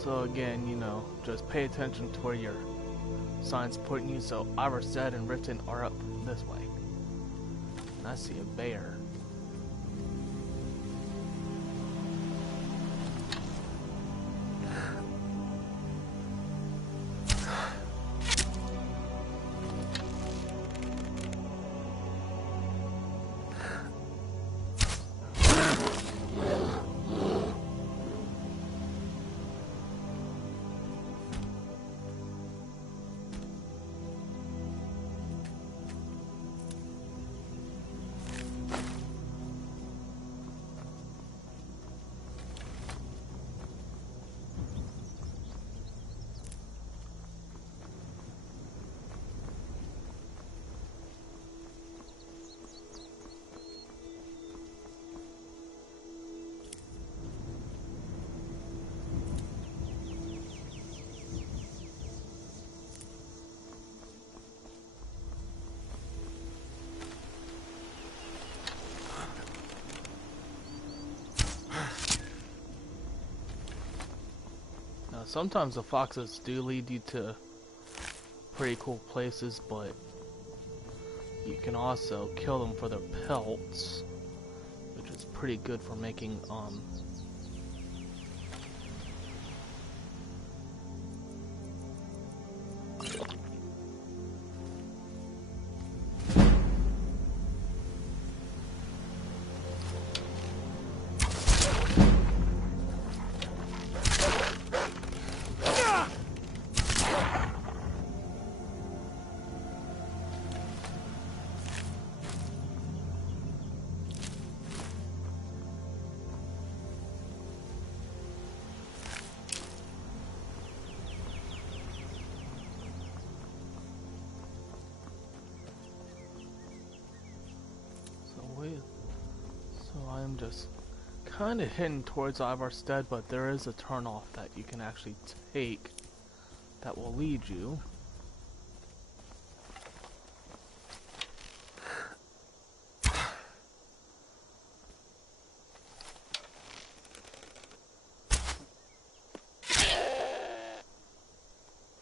So again, you know, just pay attention to where your sign's putting you. So Riften and Riften are up this way. And I see a bear. Sometimes the foxes do lead you to pretty cool places, but you can also kill them for their pelts, which is pretty good for making I'm just kind of heading towards Ivarstead, but there is a turnoff that you can actually take that will lead you.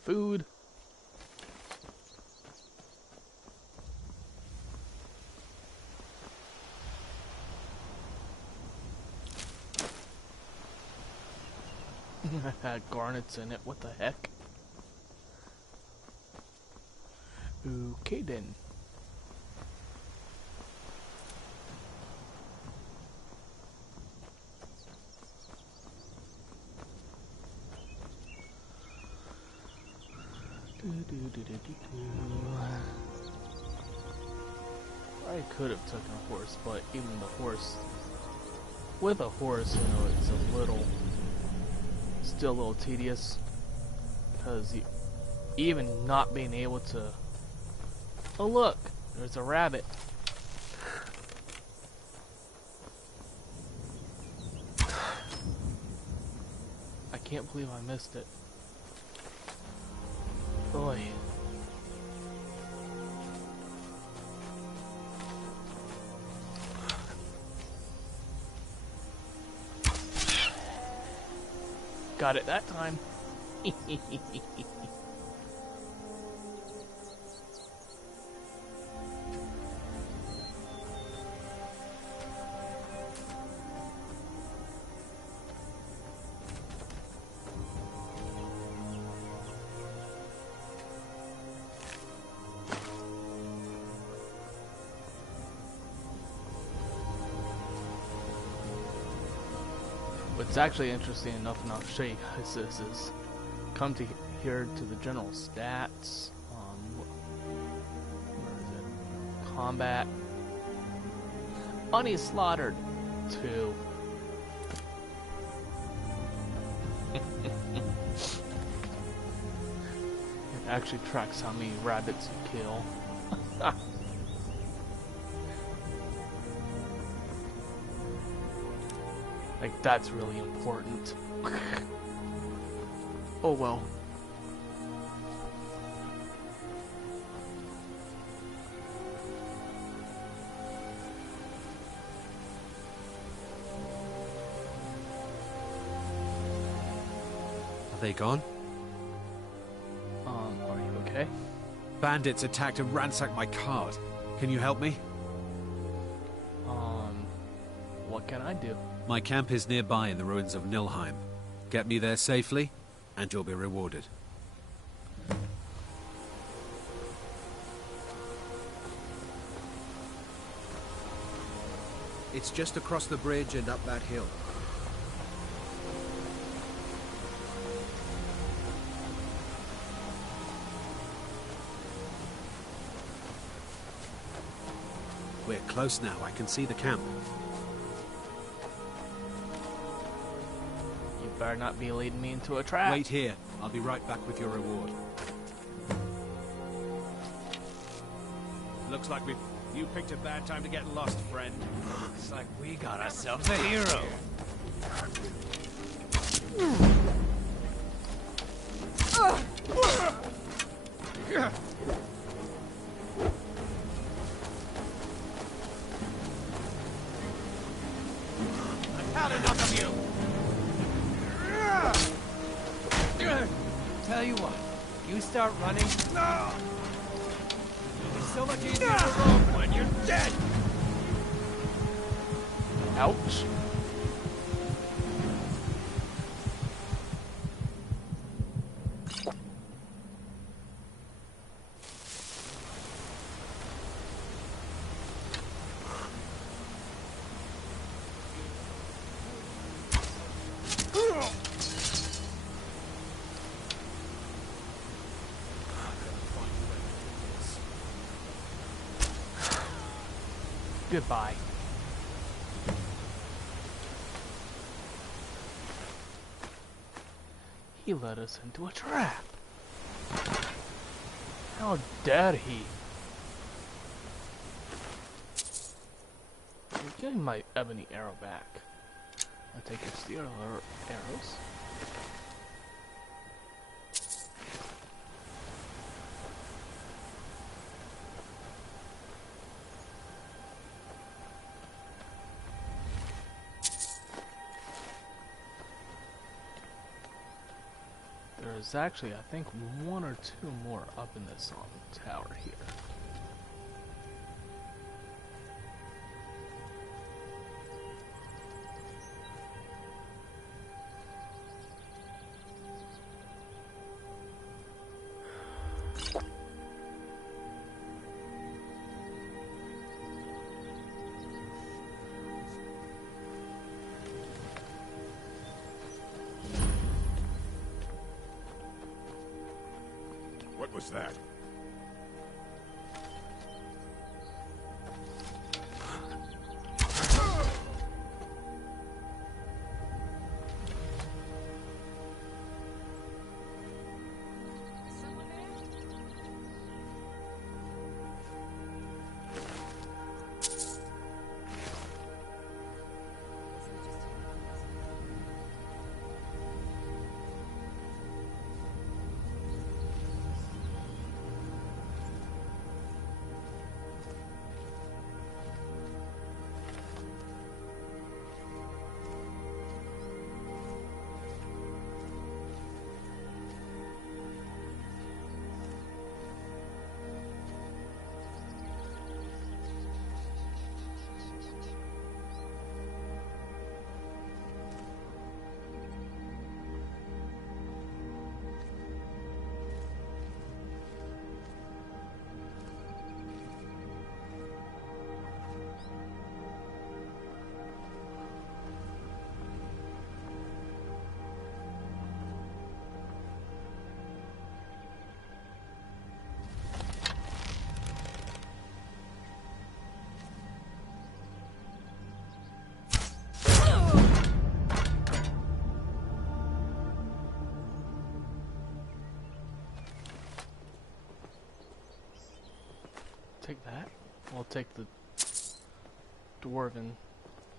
Food. Had garnets in it, what the heck? Okay then. I could have taken a horse, but even the horse, with a horse, you know, it's a little, still a little tedious, because even not being able to, oh look, there's a rabbit. I can't believe I missed it. Boy. Got it that time. What's actually interesting enough, and I'll show you guys this, is come to here to the general stats. Where is it? Combat. Bunny slaughtered 2. It actually tracks how many rabbits you kill. Like, that's really important. Oh well. Are they gone? Are you okay? Bandits attacked and ransacked my cart. Can you help me? What can I do? My camp is nearby in the ruins of Nilheim. Get me there safely, and you'll be rewarded. It's just across the bridge and up that hill. We're close now. I can see the camp. You better not be leading me into a trap. Wait here. I'll be right back with your reward. Looks like you picked a bad time to get lost, friend. Looks like we got ourselves a hero. I've had enough of you. Tell you what, you start running. It's so much easier to roll when you're dead. Ouch. Goodbye. He led us into a trap. How dare he? I'm getting my ebony arrow back. I'll take your steel arrows. There's actually, I think, one or two more up in this tower here. What was that? Take that. I'll take the dwarven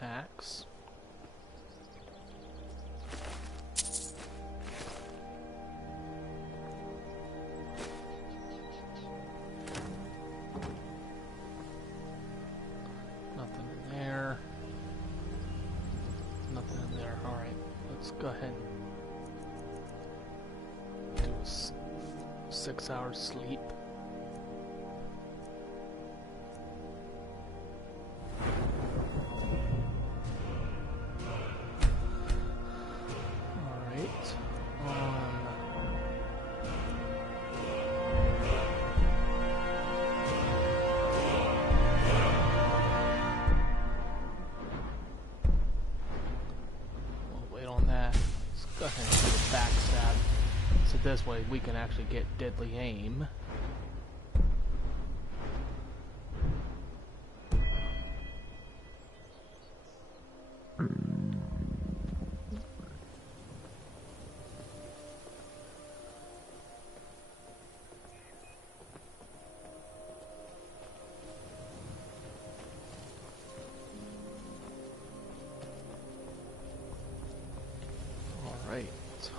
axe. Nothing in there. Nothing in there. Alright, let's go ahead and do a 6 hours sleep. Go ahead and do a backstab, so this way we can actually get deadly aim.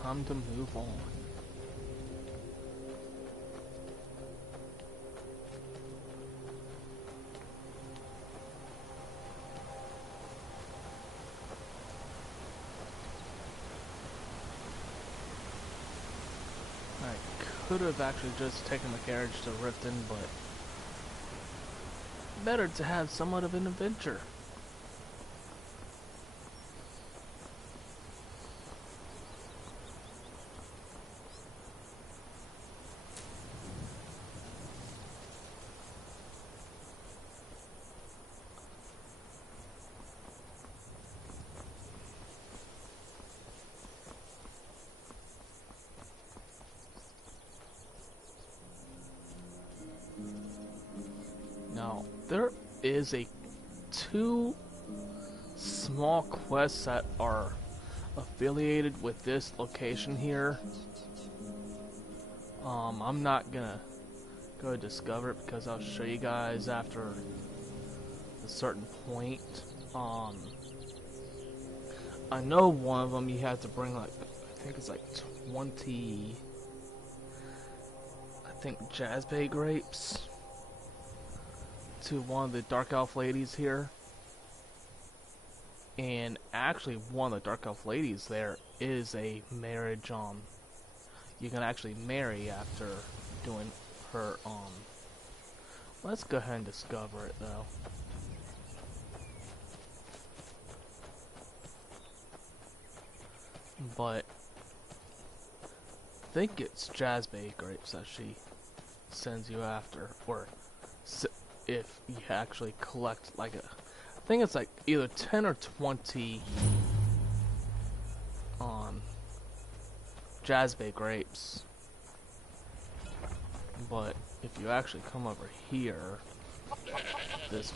Time to move on. I could have actually just taken the carriage to Riften, but better to have somewhat of an adventure. Now, there is two small quests that are affiliated with this location here. I'm not gonna go discover it because I'll show you guys after the certain point. I know one of them you have to bring like, I think it's like 20, I think Jazzbay grapes to one of the Dark Elf ladies here. And actually one of the Dark Elf ladies there is a marriage, you can actually marry after doing her, let's go ahead and discover it though. But I think it's Jazzbay grapes that she sends you after, or if you actually collect like I think it's like either 10 or 20 Jazzbay grapes. But if you actually come over here, this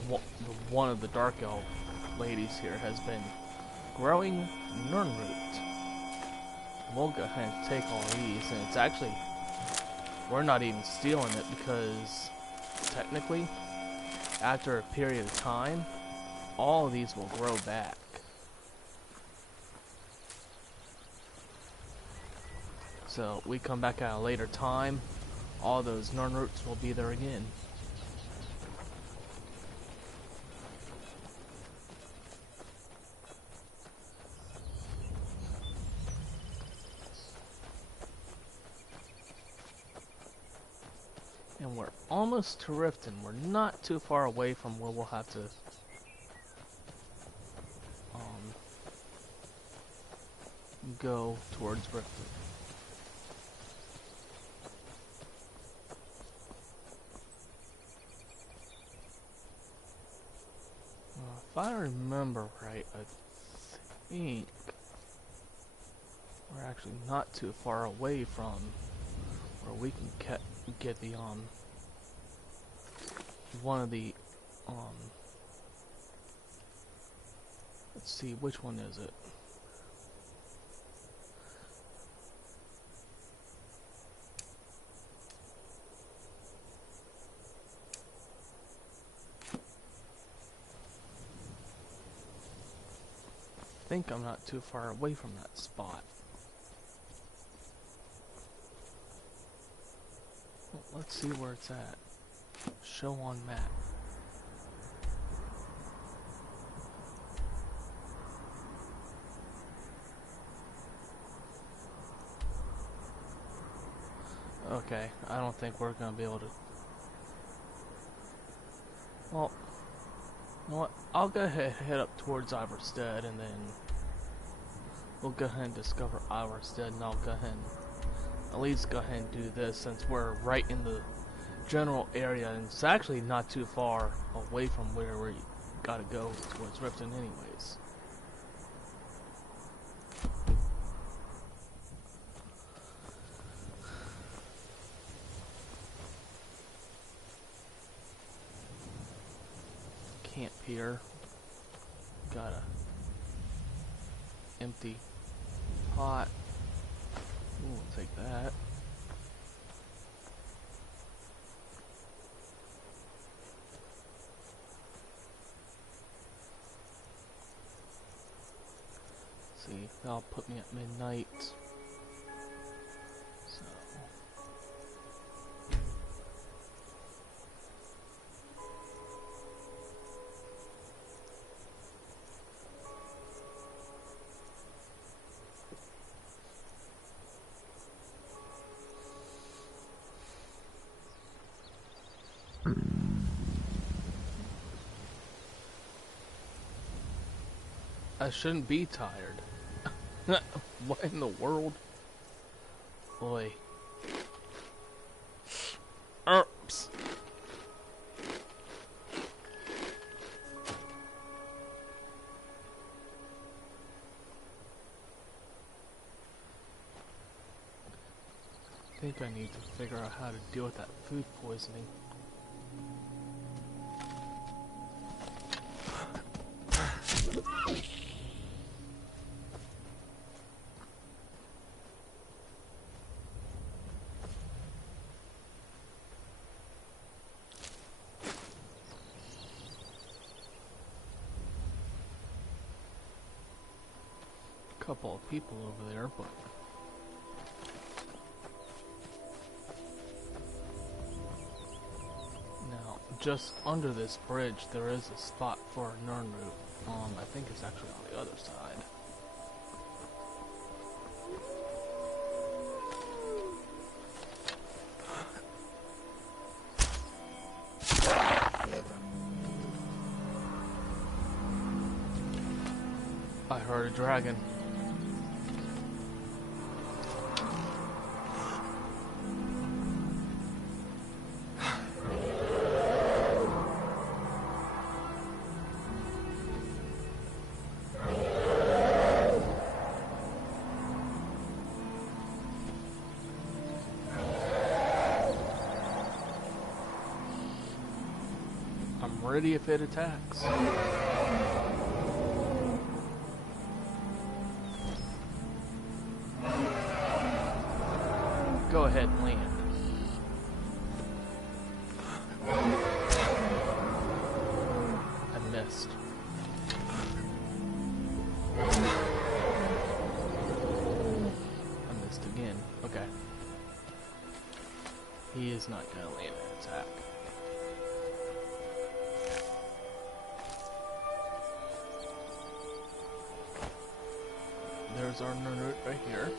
one of the Dark Elf ladies here has been growing Nirnroot. We'll go ahead and take all these, and it's actually, we're not even stealing it because technically after a period of time all of these will grow back. So we come back at a later time, all those Nirnroots will be there again. And we're almost to Riften. We're not too far away from where we'll have to go towards Riften. If I remember right, I think we're actually not too far away from where we can get the one of the let's see, which one is it? I think I'm not too far away from that spot. Well, let's see where it's at. Show on map. Okay, I don't think we're gonna be able to. Well, you know what? I'll go ahead and head up towards Iverstead, and then we'll go ahead and discover Iverstead, and I'll go ahead and at least go ahead and do this since we're right in the general area, and it's actually not too far away from where we gotta go towards Riften anyways. Camp here. Got a empty pot. Ooh, we'll take that. See, that'll put me at midnight. So I shouldn't be tired. What in the world? Boy. Oops. I think I need to figure out how to deal with that food poisoning. Couple of people over there, but now just under this bridge there is a spot for a Nern route. I think it's actually on the other side. I heard a dragon. I'm ready if it attacks. Go ahead and land. I missed. I missed again. Okay. He is not gonna land an attack. There's our note right here.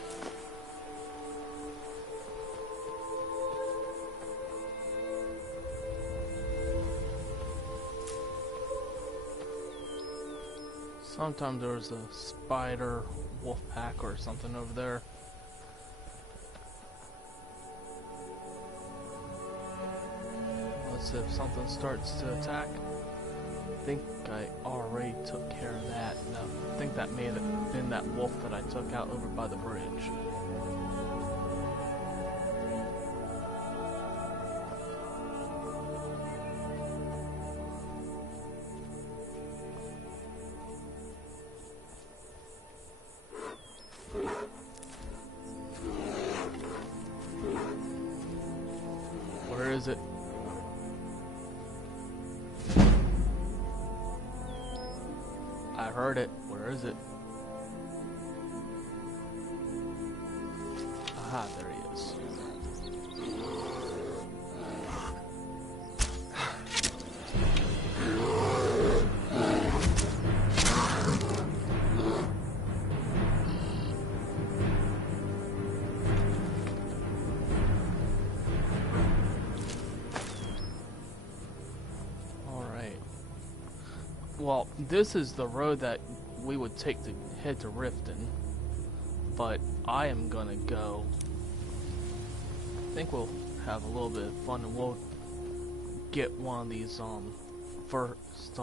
Sometimes there's a spider wolf pack or something over there. Let's see if something starts to attack. I think I already took care of that. No, I think that may have been that wolf that I took out over by the bridge. Where is it? I heard it. Where is it? Aha, there he is. Well, this is the road that we would take to head to Riften, but I am gonna go. I think we'll have a little bit of fun and we'll get one of these first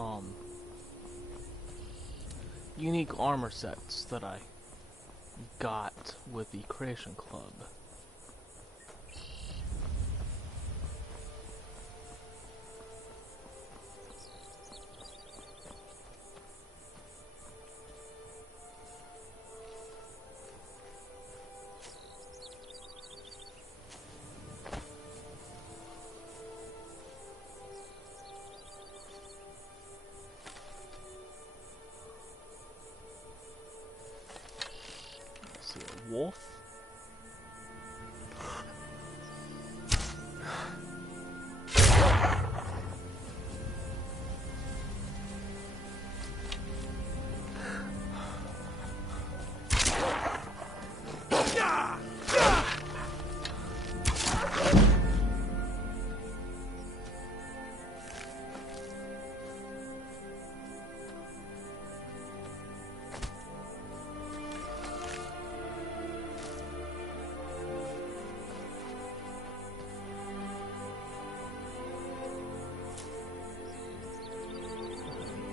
unique armor sets that I got with the Creation Club. Wolf.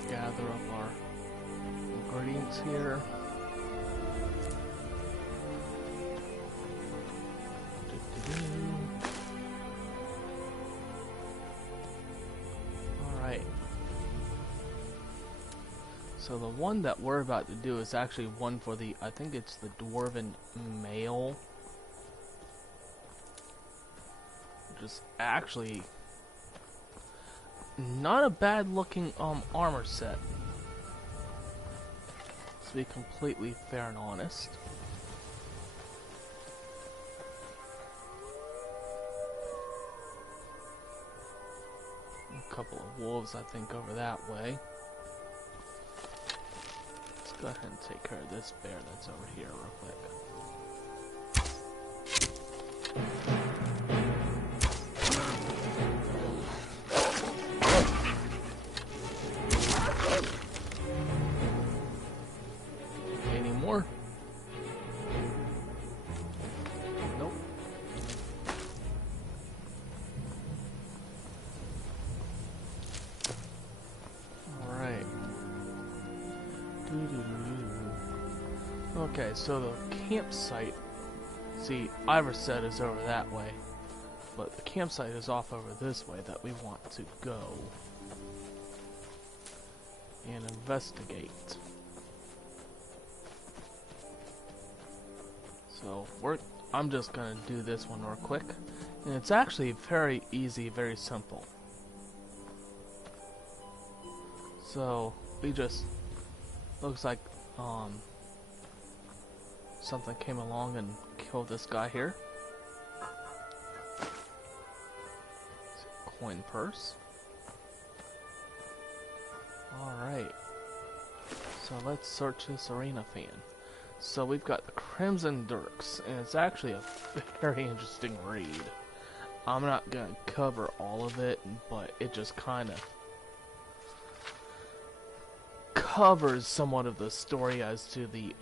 Gather up our ingredients here. Alright. So the one that we're about to do is actually one for the, I think it's the Dwarven male. Which is actually not a bad looking armor set. to be completely fair and honest. A couple of wolves, I think, over that way. Let's go ahead and take care of this bear that's over here real quick. Any more? Nope. Alright. Okay, so the campsite, see, Iverset is over that way, but the campsite is off over this way that we want to go and investigate. So I'm just gonna do this one real quick, and it's actually very easy, very simple. So we just, looks like something came along and killed this guy here. Coin purse. Alright. So let's search this arena fan. So we've got the Crimson Dirks, and it's actually a very interesting read. I'm not gonna cover all of it, but it just kinda covers somewhat of the story as to the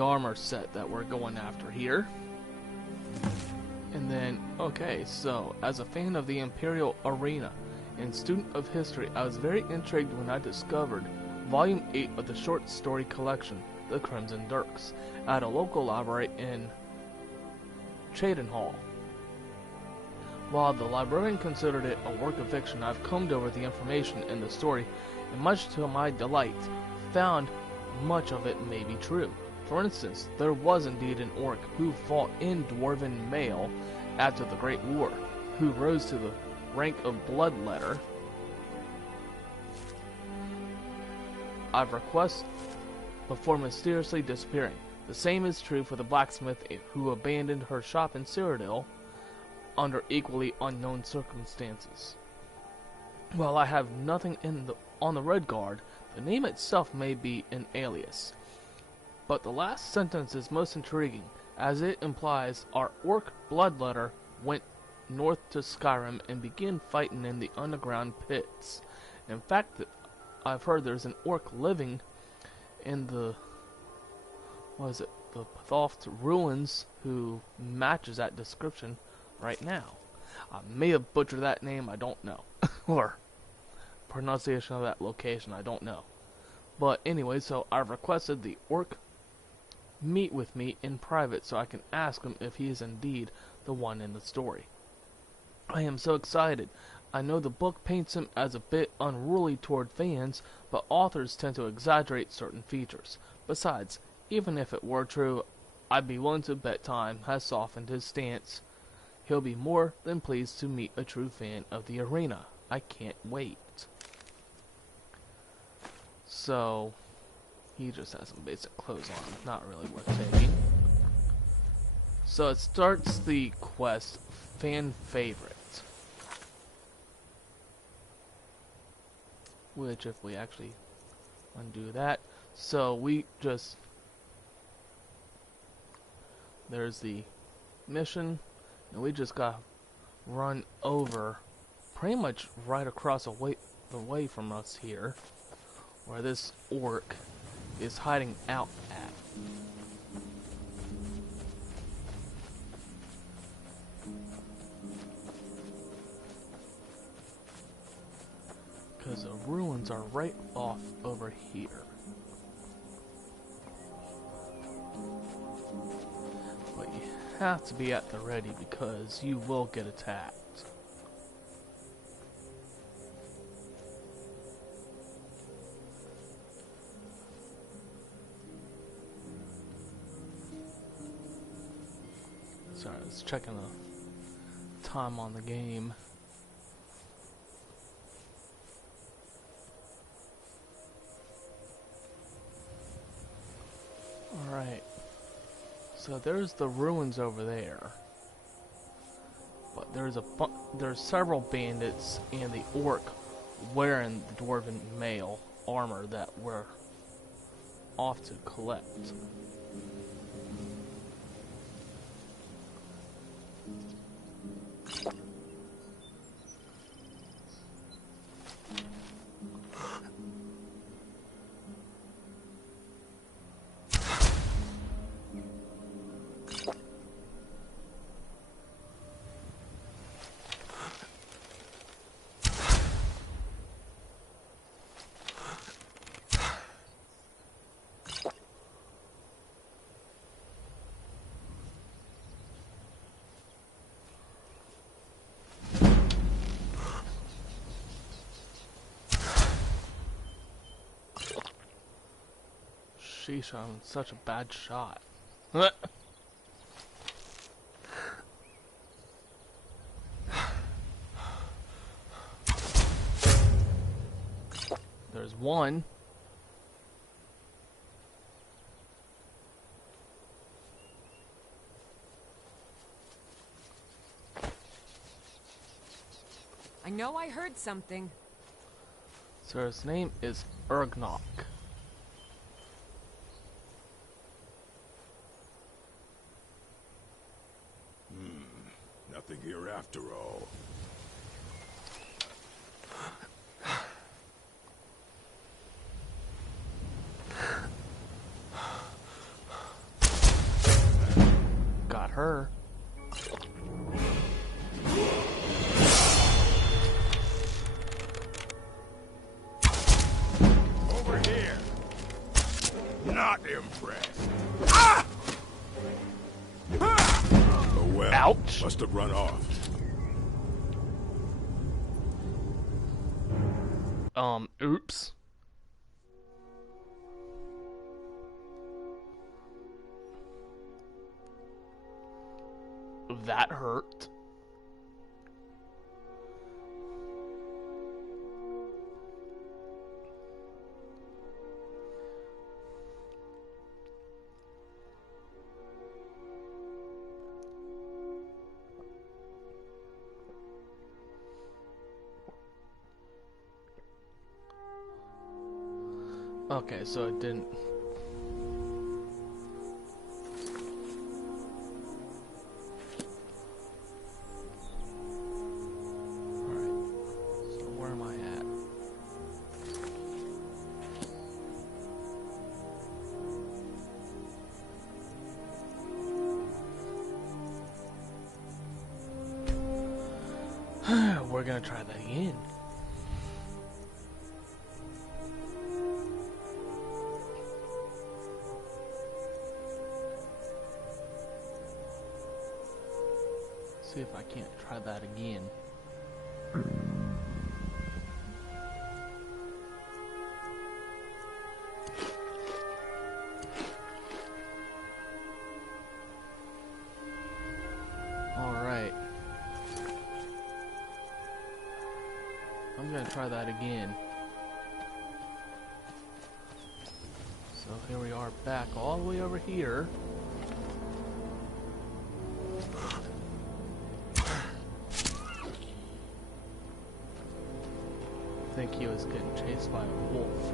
armor set that we're going after here. And then, okay, so as a fan of the Imperial Arena and student of history, I was very intrigued when I discovered Volume 8 of the short story collection, The Crimson Dirks, at a local library in Cheydinhal. While the librarian considered it a work of fiction, I've combed over the information in the story, and much to my delight, found much of it may be true. For instance, there was indeed an orc who fought in Dwarven mail after the Great War, who rose to the rank of bloodletter. I've request before mysteriously disappearing. The same is true for the blacksmith who abandoned her shop in Cyrodiil under equally unknown circumstances. While I have nothing on the Red Guard, the name itself may be an alias. But the last sentence is most intriguing, as it implies our orc bloodletter went north to Skyrim and began fighting in the underground pits. In fact, I've heard there's an orc living in the, the Pathoft ruins who matches that description right now. I may have butchered that name, I don't know. Or pronunciation of that location, I don't know. But anyway, so I've requested the orc meet with me in private so I can ask him if he is indeed the one in the story. I am so excited. I know the book paints him as a bit unruly toward fans, but authors tend to exaggerate certain features. Besides, even if it were true, I'd be willing to bet time has softened his stance. He'll be more than pleased to meet a true fan of the arena. I can't wait. So, he just has some basic clothes on, not really worth taking. So it starts the quest, fan favorite. Which, if we actually undo that, so we just, there's the mission, and we just got run over pretty much right across the way from us here, where this orc is hiding out at. Because the ruins are right off over here. But you have to be at the ready because you will get attacked. Sorry, I was checking the time on the game. Alright. So there's the ruins over there. But there's several bandits and the orc wearing the dwarven mail armor that we're off to collect. Sheesh, I'm such a bad shot. There's one. I know I heard something. So his name is Ergnok. Nothing here after all. Got her. Over here. Not impressed. Ah! Oh well. Ouch. Must have run off. Oops. That hurt. Okay, so it didn't. Alright, so where am I at? We're gonna try that again. See if I can't try that again. Alright. I'm gonna try that again. So here we are back all the way over here. I think he was getting chased by a wolf.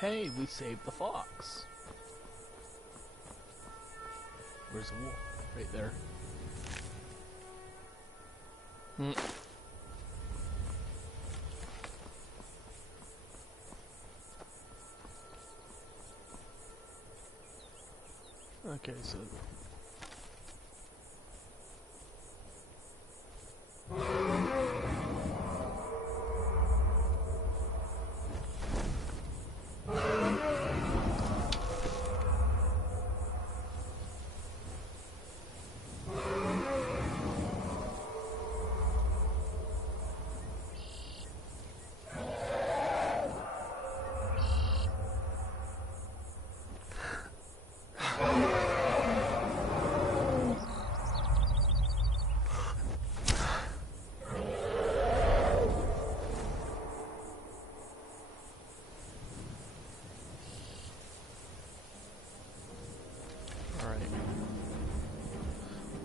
Hey, we saved the fox. Where's the wolf? Right there. Okay, so...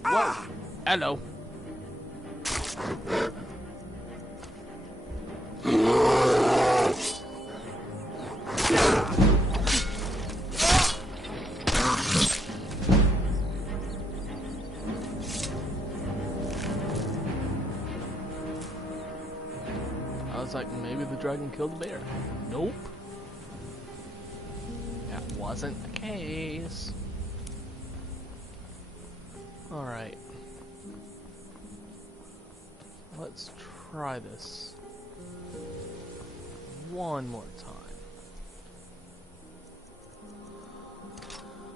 Whoa! Hello. I was like, maybe the dragon killed the bear. Nope. That wasn't the case. Alright. Let's try this one more time.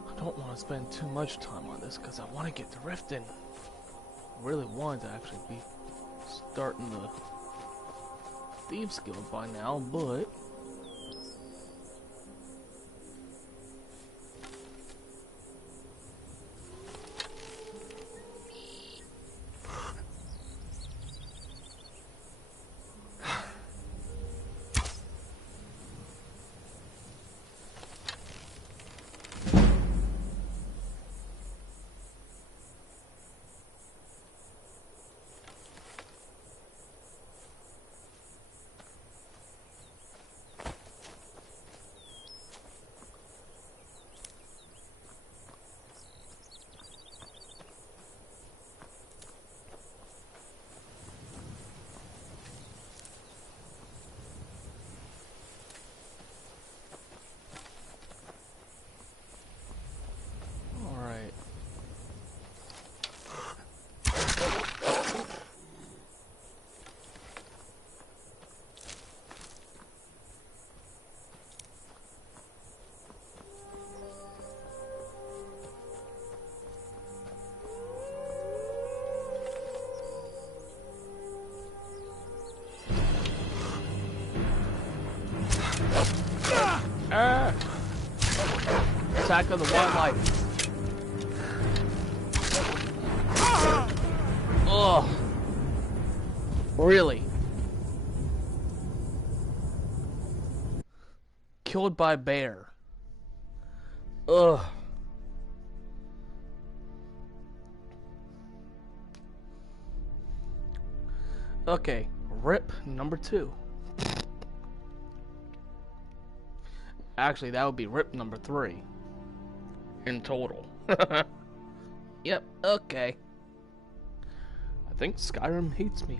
I don't want to spend too much time on this because I want to get to Riften. I really wanted to actually be starting the Thieves Guild by now, but attack of the wildlife. Ugh. Really? Killed by bear. Ugh. Okay, rip number 2. Actually, that would be rip number 3 in total. Yep, okay. I think Skyrim hates me.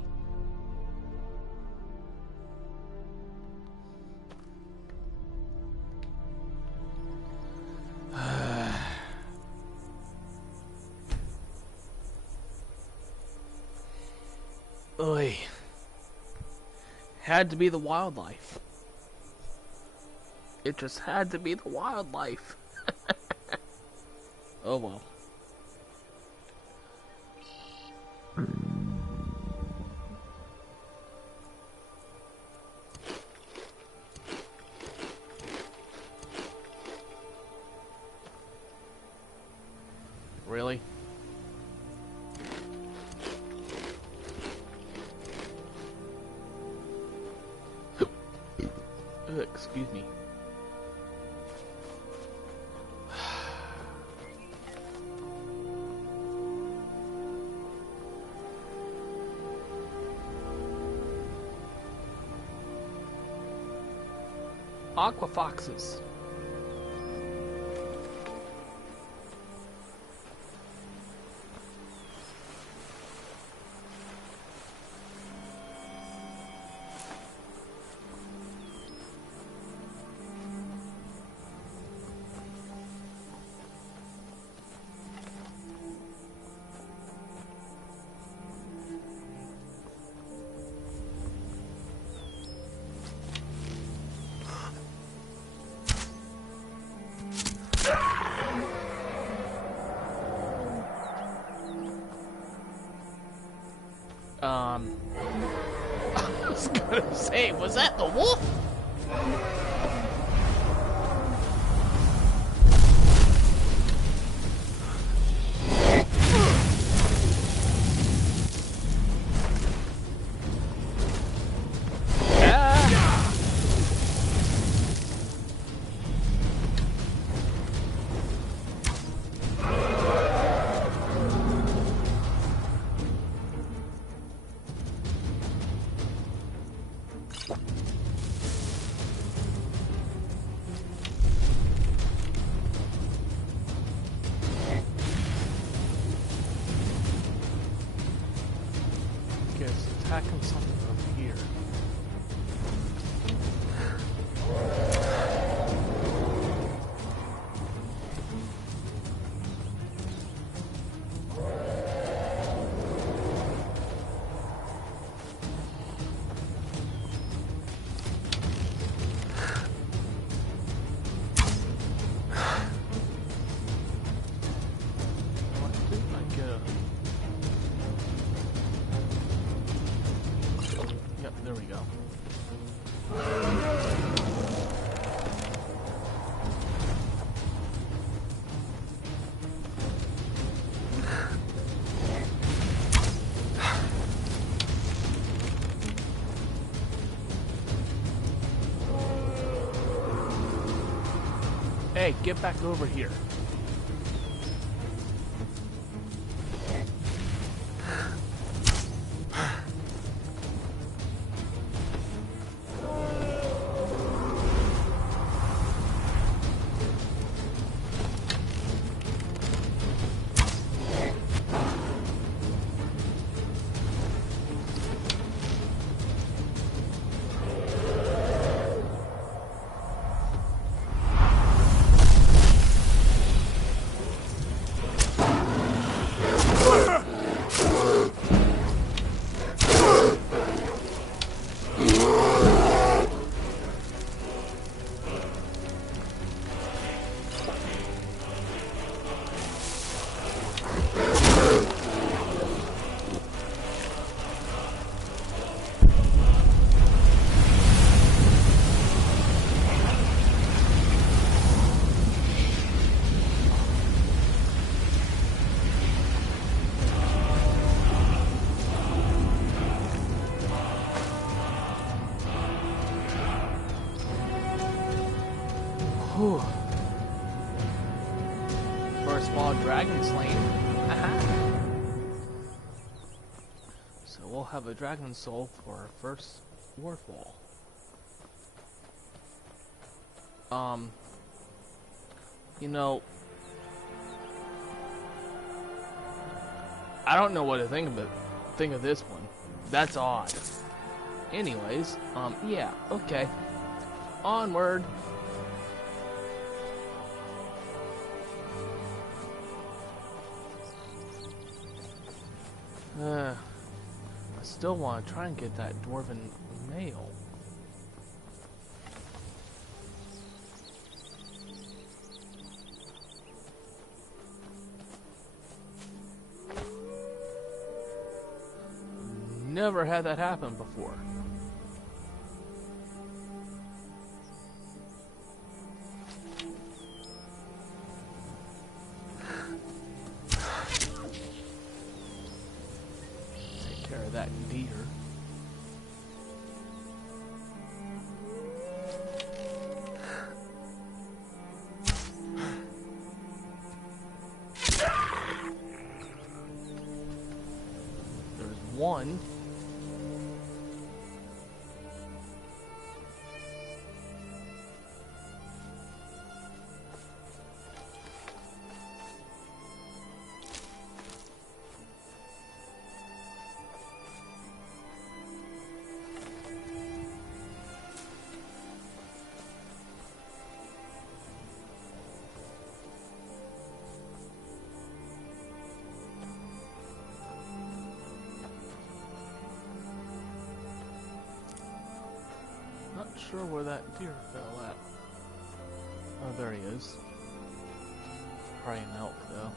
Oy. Had to be the wildlife. It just had to be the wildlife. Oh well. Really? Excuse me. Aqua foxes. I was gonna say, was that the wolf? Attacking something over here. There we go. Hey, get back over here. Whew. First wild dragon slain. Aha. So we'll have a dragon soul for our first ward wall. You know, I don't know what to think of this one. That's odd. Anyways, yeah, okay. Onward. I still want to try and get that dwarven mail. Never had that happen before. Take care of that deer. There's one. Not sure where that deer fell at. Oh, there he is. Probably an elk, though.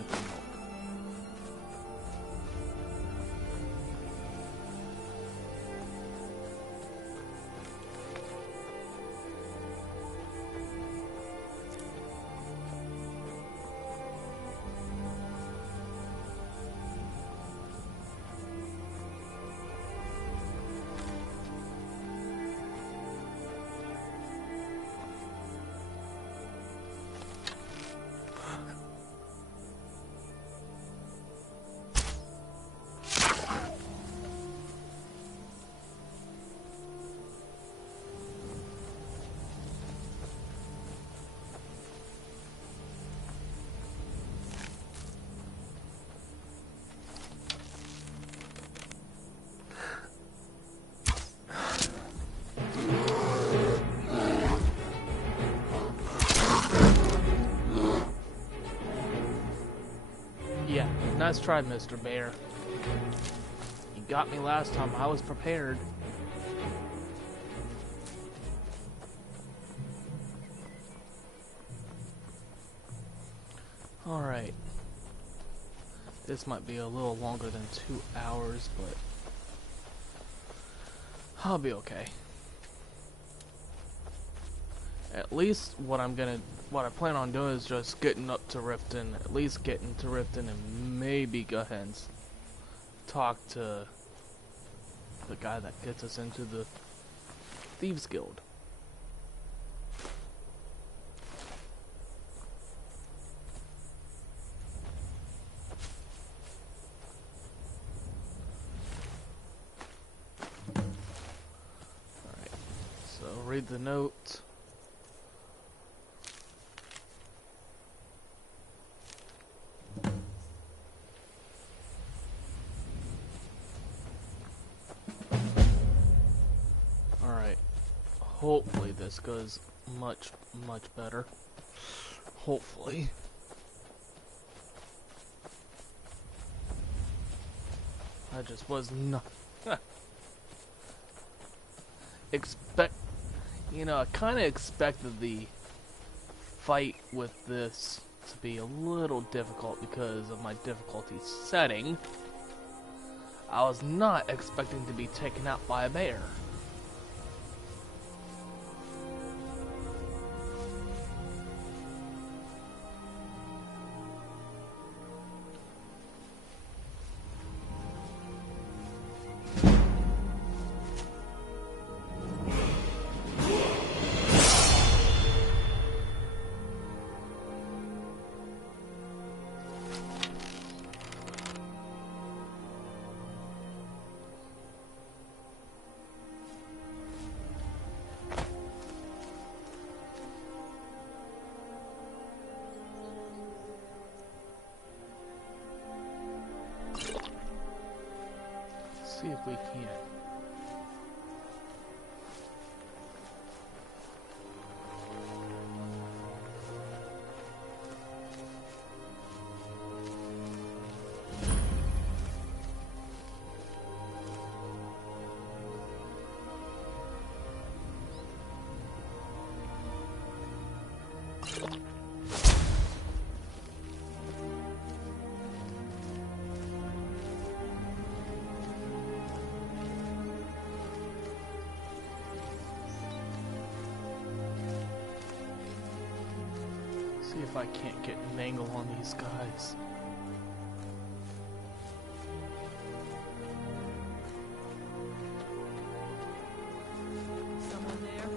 It's an elk. Yeah, nice try, Mr. Bear. You got me last time. I was prepared. Alright. This might be a little longer than 2 hours, but I'll be okay. At least what I plan on doing is just getting up to Riften, at least getting to Riften, and maybe go ahead and talk to the guy that gets us into the Thieves Guild. Alright, so read the note. Hopefully this goes much better. Hopefully. I just was not I kind of expected the fight with this to be a little difficult because of my difficulty setting. I was not expecting to be taken out by a bear. See if we can. See if I can't get an angle on these guys. Someone there?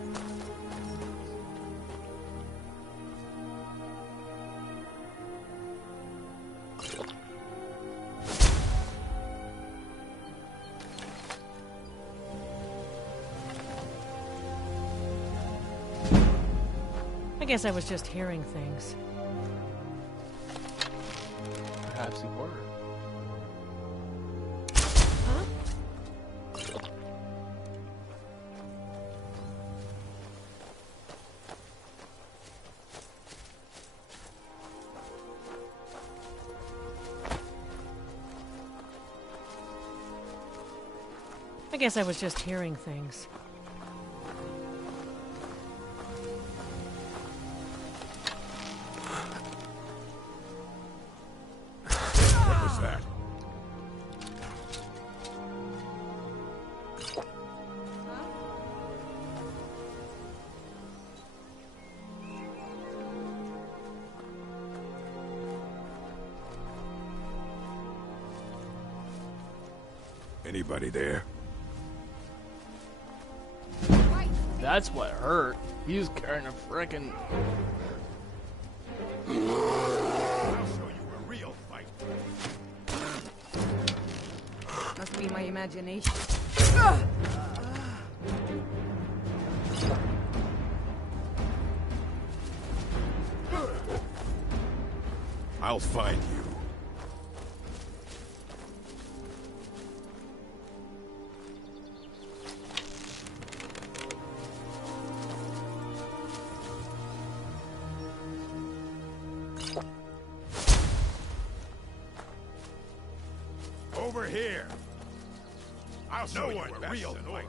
I guess I was just hearing things. Perhaps you were. Huh? I guess I was just hearing things. Anybody there? That's what hurt. He was carrying a frickin'... I'll show you a real fight. Must be my imagination. I'll find you. Over here. I'll show you a real fight.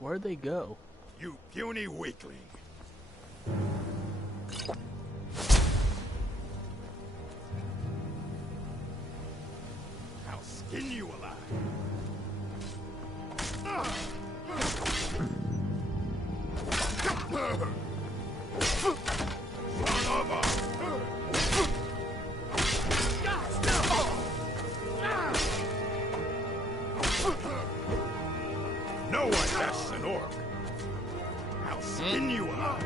Where'd they go? You puny weakling. I'll skin you alive. No one bests an orc. I'll skin you alive.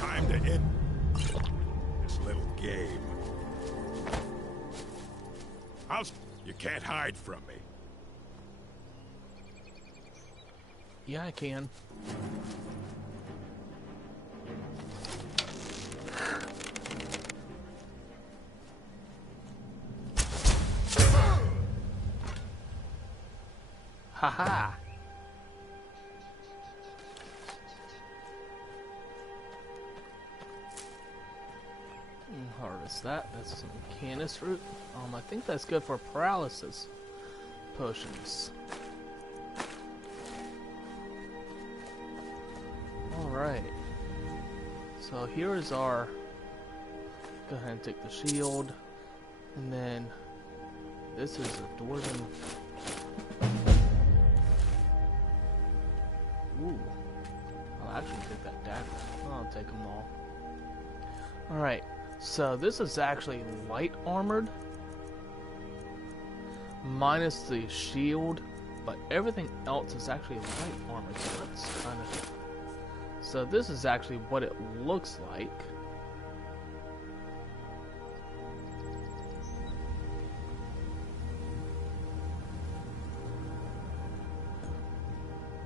Time to end this little game. You can't hide from me. Yeah, I can. Haha. Harvest that. That's some canis root. I think that's good for paralysis potions. Alright. So here is our... Go ahead and take the shield. And then... This is a dwarven... Ooh. I'll actually take that dagger. I'll take them all. Alright. So this is actually light armored. Minus the shield. But everything else is actually light armored. So that's kind of... So this is actually what it looks like.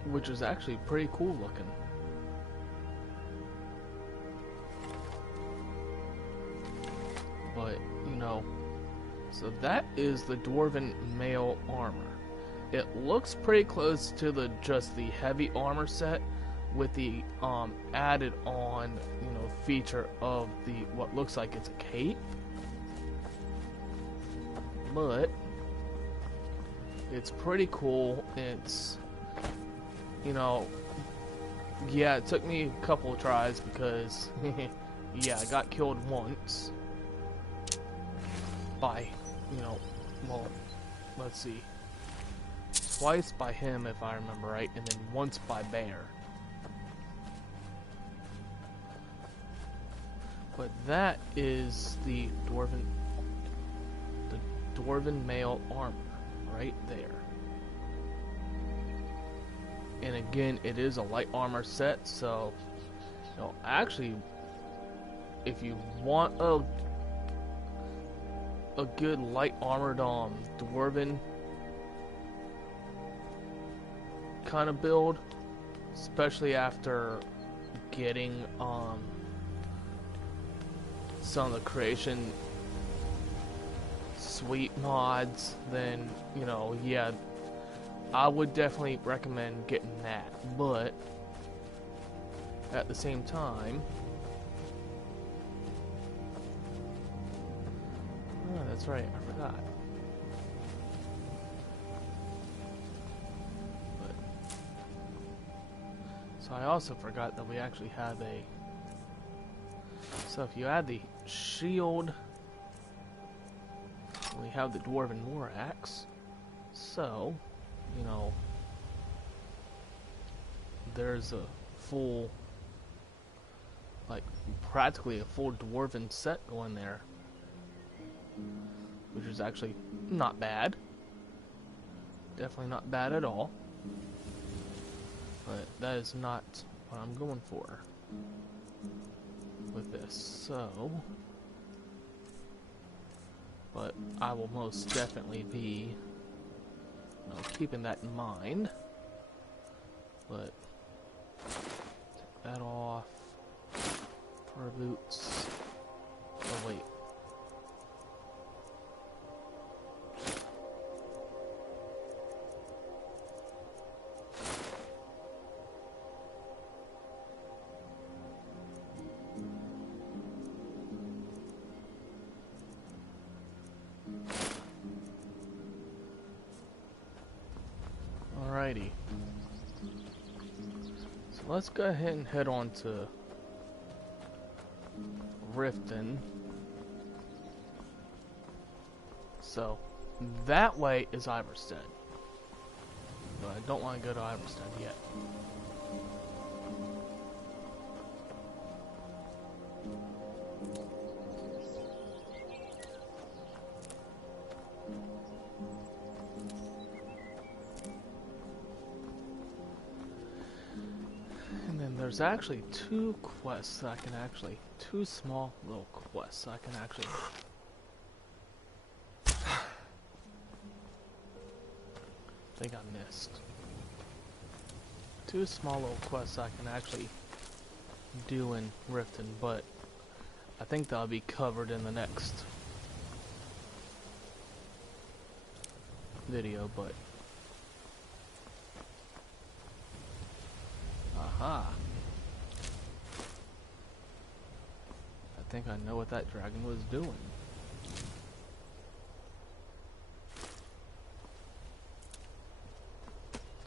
Which is actually pretty cool looking. But, you know, so that is the Dwarven mail armor. It looks pretty close to the just the heavy armor set with the added on, you know, feature of the what looks like it's a cape. But it's pretty cool. It's, you know, yeah, it took me a couple of tries because yeah, I got killed once by, you know, well, let's see, twice by him if I remember right, and then once by bear. But that is the dwarven mail armor right there. And again, it is a light armor set, so, you know, actually, if you want a good light armored dwarven kind of build, especially after getting some of the creation suite mods, then, you know, yeah, I would definitely recommend getting that. But at the same time, that's right, I forgot. But, so I also forgot that we actually have a... So if you add the shield, we have the Dwarven War Axe. So, you know, there's a full, like, practically a full Dwarven set going there. Which is actually not bad. Definitely not bad at all. But that is not what I'm going for with this. So, but I will most definitely be, you know, keeping that in mind. But take that off. Fur boots. Oh wait. Alrighty. So let's go ahead and head on to Riften. So that way is Iverstead. But I don't want to go to Iverstead yet. There's actually two quests that I can actually, two small little quests I can actually think I missed. Two small little quests I can actually do in Riften, but I think that'll be covered in the next video, but aha. I think I know what that dragon was doing.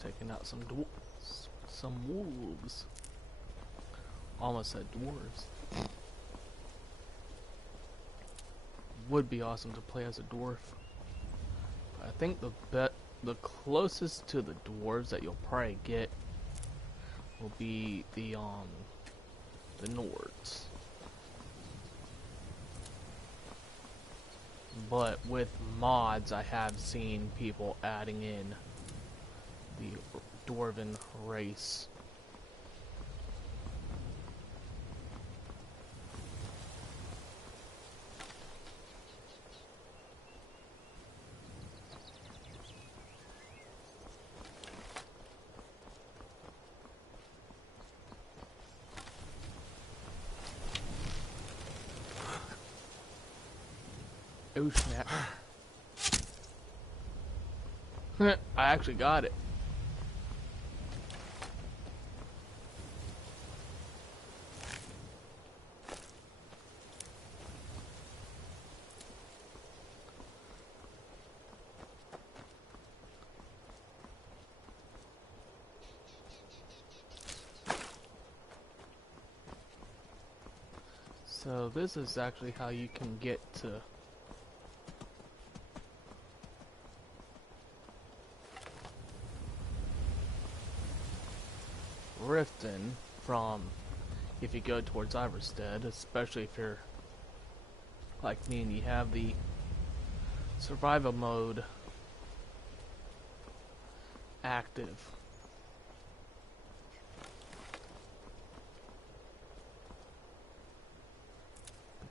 Taking out some wolves. Almost said dwarves. Would be awesome to play as a dwarf. I think the closest to the dwarves that you'll probably get will be the Nords. But with mods, I have seen people adding in the Dwarven race. Oh snap. I actually got it. So this is actually how you can get to Riften from, if you go towards Iverstead, especially if you're like me and you have the survival mode active.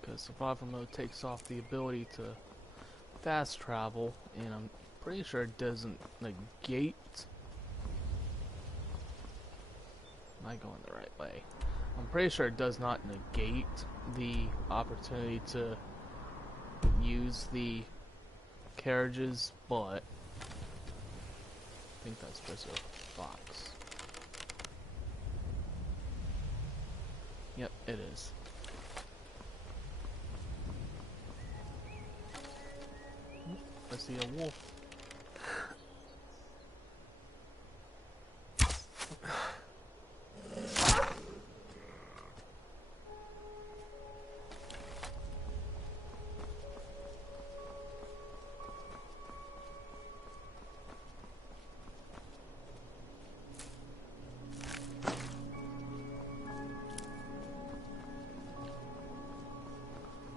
Because survival mode takes off the ability to fast travel, and I'm pretty sure it doesn't negate. Am I going the right way? I'm pretty sure it does not negate the opportunity to use the carriages, but I think that's just a box. Yep, it is. I see a wolf.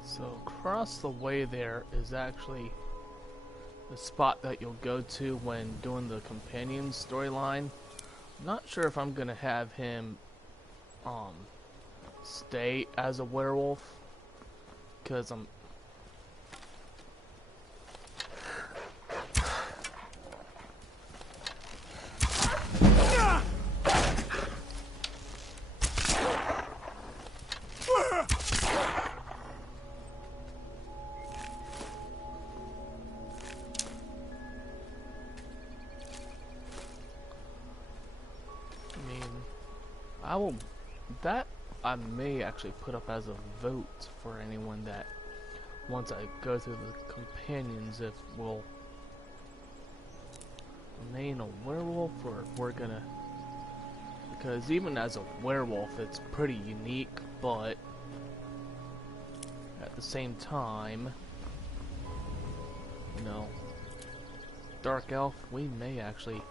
So across the way there is actually the spot that you'll go to when doing the companion storyline. Not sure if I'm gonna have him stay as a werewolf, because I'm I may actually put up as a vote for anyone that once I go through the companions, if we'll remain a werewolf or if we're gonna, because even as a werewolf it's pretty unique, but at the same time, you know, dark elf, we may actually,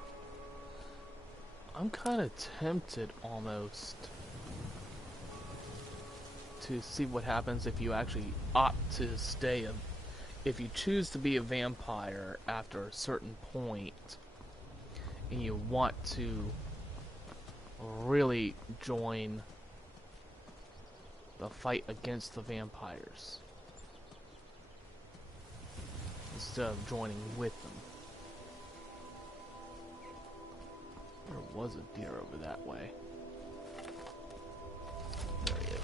I'm kind of tempted almost to see what happens if you actually opt to stay if you choose to be a vampire after a certain point and you want to really join the fight against the vampires instead of joining with them. There was a deer over that way. There he is.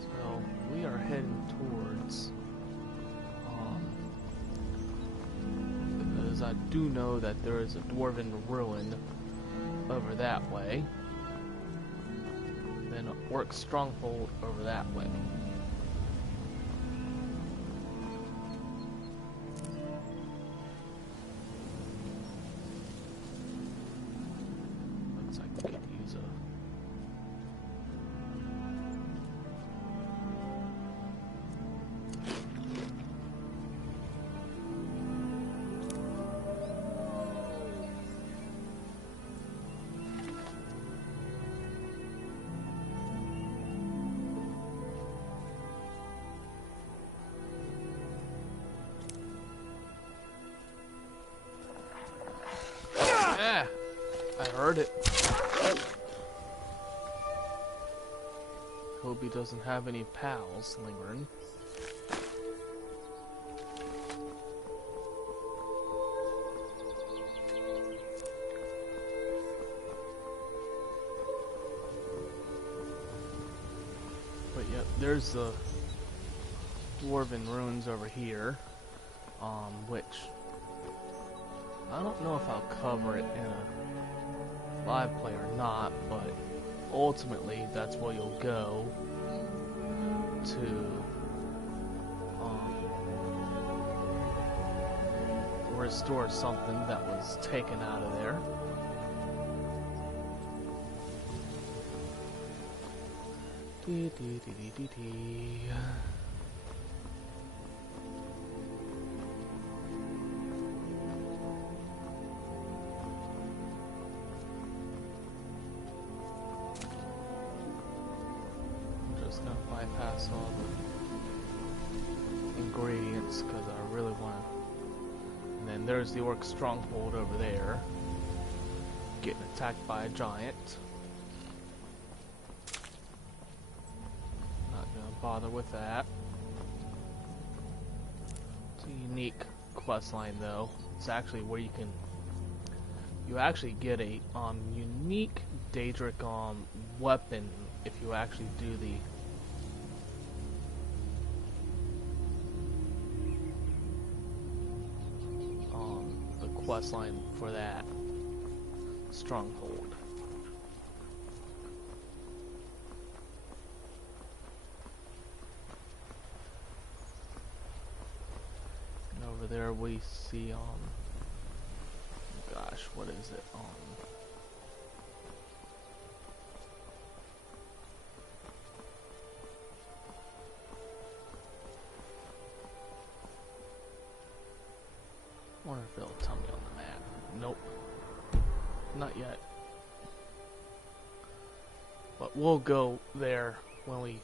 So we are heading towards because I do know that there is a dwarven ruin over that way. Then an orc stronghold over that way. Looks like we could use a I heard it. Hope he doesn't have any pals lingering. But yep, there's the dwarven ruins over here, which I don't know if I'll cover it in a live play or not, but ultimately that's where you'll go to restore something that was taken out of there. Dee, dee, dee, dee, dee, dee. Bypass all the ingredients because I really want to. And then there's the orc stronghold over there, getting attacked by a giant. Not gonna bother with that. It's a unique quest line though. It's actually where you actually get a unique Daedric weapon if you actually do the quest line for that stronghold. And over there we see gosh, what is it? I wonder if it'll tell me on the map. Nope. Not yet. But we'll go there when we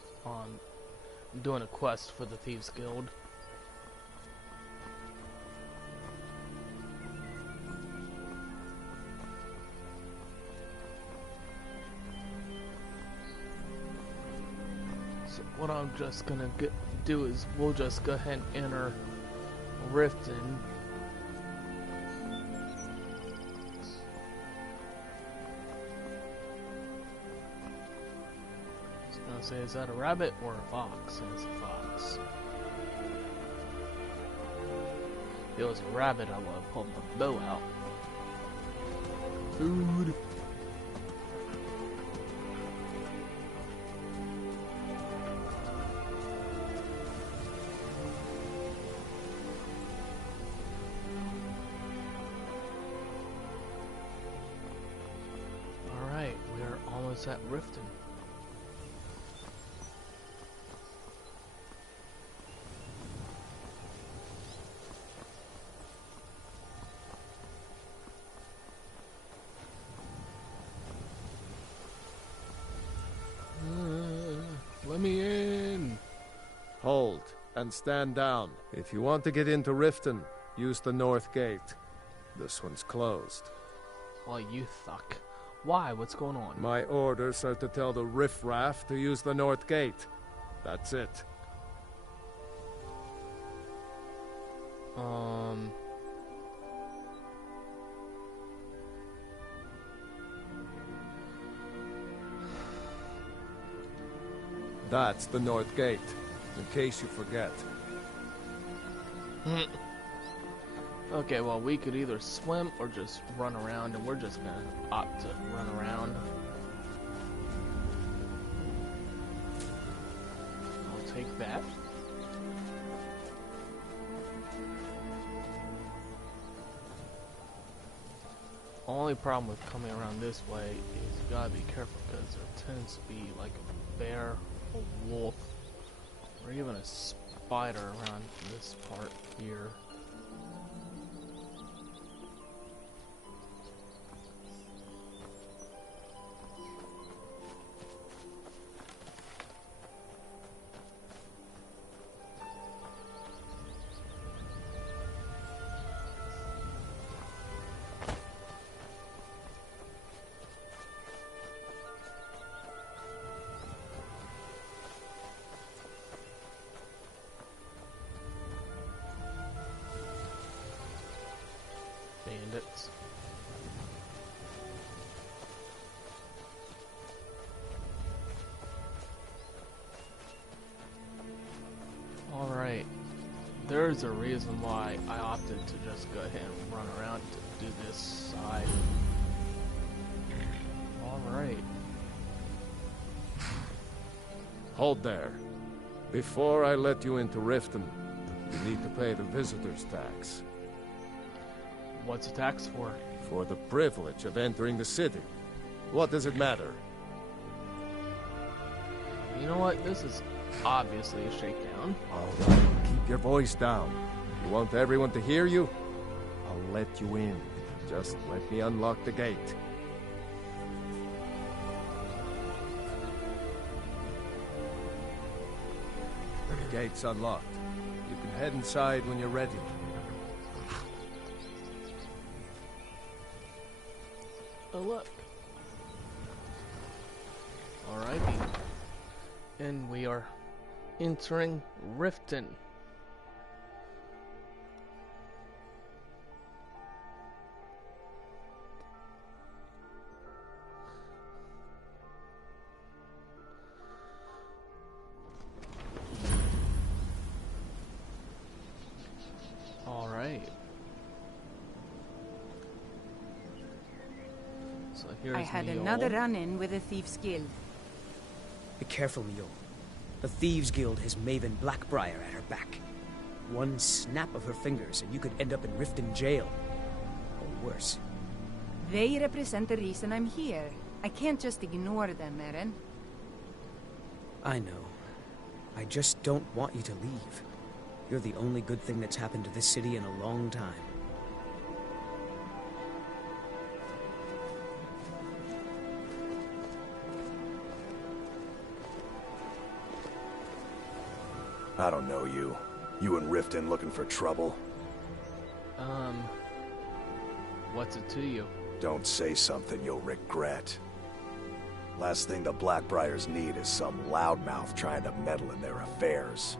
doing a quest for the Thieves Guild. So what I'm just gonna do is we'll just go ahead and enter Riften. Say, is that a rabbit or a fox? And it's a fox. If it was a rabbit, I would have pulled the bow out. Food. Alright, we're almost at Riften. Let me in. Hold and stand down. If you want to get into Riften, use the north gate. This one's closed. Well, you thuck. Why? What's going on? My orders are to tell the riffraff to use the north gate. That's it. That's the north gate, in case you forget. Okay, well, we could either swim or just run around, and we're just gonna opt to run around. I'll take that. Only problem with coming around this way is you gotta be careful because there tends to be like a bear, a wolf, or even a spider around this part here. Bandits. Alright. There's a reason why I opted to just go ahead and run around to do this side. Alright. Hold there. Before I let you into Riften, you need to pay the visitor's tax. What's the tax for? For the privilege of entering the city. What does it matter? You know what? This is obviously a shakedown. Alright, keep your voice down. You want everyone to hear you? I'll let you in. Just let me unlock the gate. The gate's unlocked. You can head inside when you're ready. Oh, look. Alrighty. And we are entering Riften. Alright. here's I had Mule. another run-in with a Thieves' Guild. Be careful, Mule. The Thieves Guild has Maven Blackbriar at her back. One snap of her fingers and you could end up in Riften jail. Or worse. They represent the reason I'm here. I can't just ignore them, Eren. I know. I just don't want you to leave. You're the only good thing that's happened to this city in a long time. I don't know you. You and Riften looking for trouble? What's it to you? Don't say something you'll regret. Last thing the Blackbriars need is some loudmouth trying to meddle in their affairs.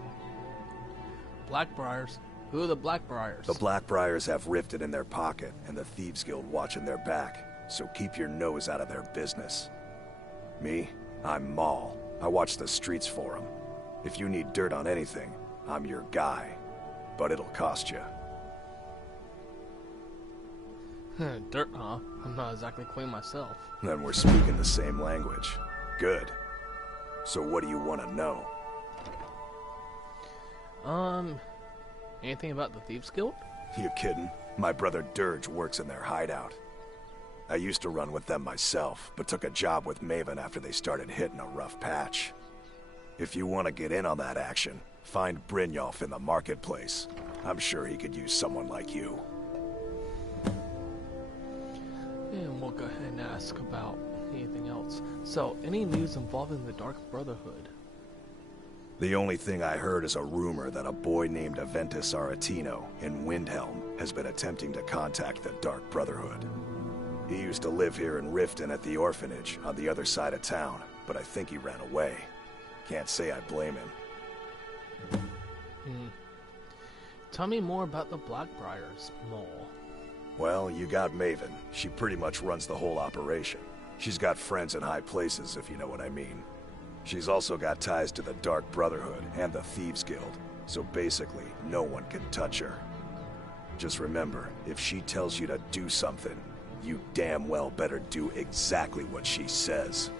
Blackbriars? Who are the Blackbriars? The Blackbriars have Riften in their pocket, and the Thieves Guild watching their back, so keep your nose out of their business. Me? I'm Maul. I watch the streets for them. If you need dirt on anything, I'm your guy. But it'll cost you. Dirt, huh? I'm not exactly clean myself. Then we're speaking the same language. Good. So what do you want to know? Anything about the Thieves Guild? You kidding? My brother Dirge works in their hideout. I used to run with them myself, but took a job with Maven after they started hitting a rough patch. If you want to get in on that action, find Brynjolf in the marketplace. I'm sure he could use someone like you. And we'll go ahead and ask about anything else. So, any news involving the Dark Brotherhood? The only thing I heard is a rumor that a boy named Aventus Aretino in Windhelm has been attempting to contact the Dark Brotherhood. He used to live here in Riften at the orphanage on the other side of town, but I think he ran away. Can't say I blame him. Tell me more about the Blackbriars, Mole. Well, you got Maven. She pretty much runs the whole operation. She's got friends in high places, if you know what I mean. She's also got ties to the Dark Brotherhood and the Thieves Guild, so basically, no one can touch her. Just remember, if she tells you to do something, you damn well better do exactly what she says.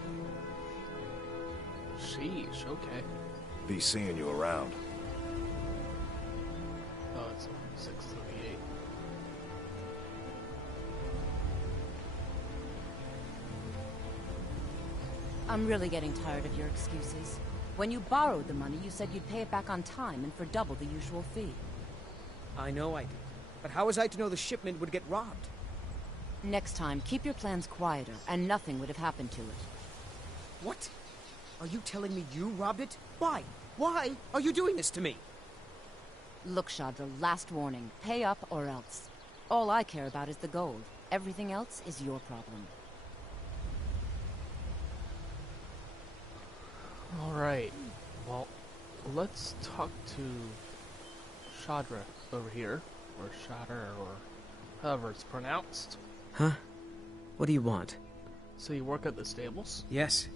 Sheesh, okay. Be seeing you around. Oh, it's 6:38. I'm really getting tired of your excuses. When you borrowed the money, you said you'd pay it back on time and for double the usual fee. I know I did. But how was I to know the shipment would get robbed? Next time, keep your plans quieter, and nothing would have happened to it. What? Are you telling me you robbed it? Why? Why are you doing this to me? Look, Shadra, last warning. Pay up or else. All I care about is the gold. Everything else is your problem. Alright, well, let's talk to Shadra over here, or Shadra, or however it's pronounced. Huh? What do you want? So you work at the stables? Yes.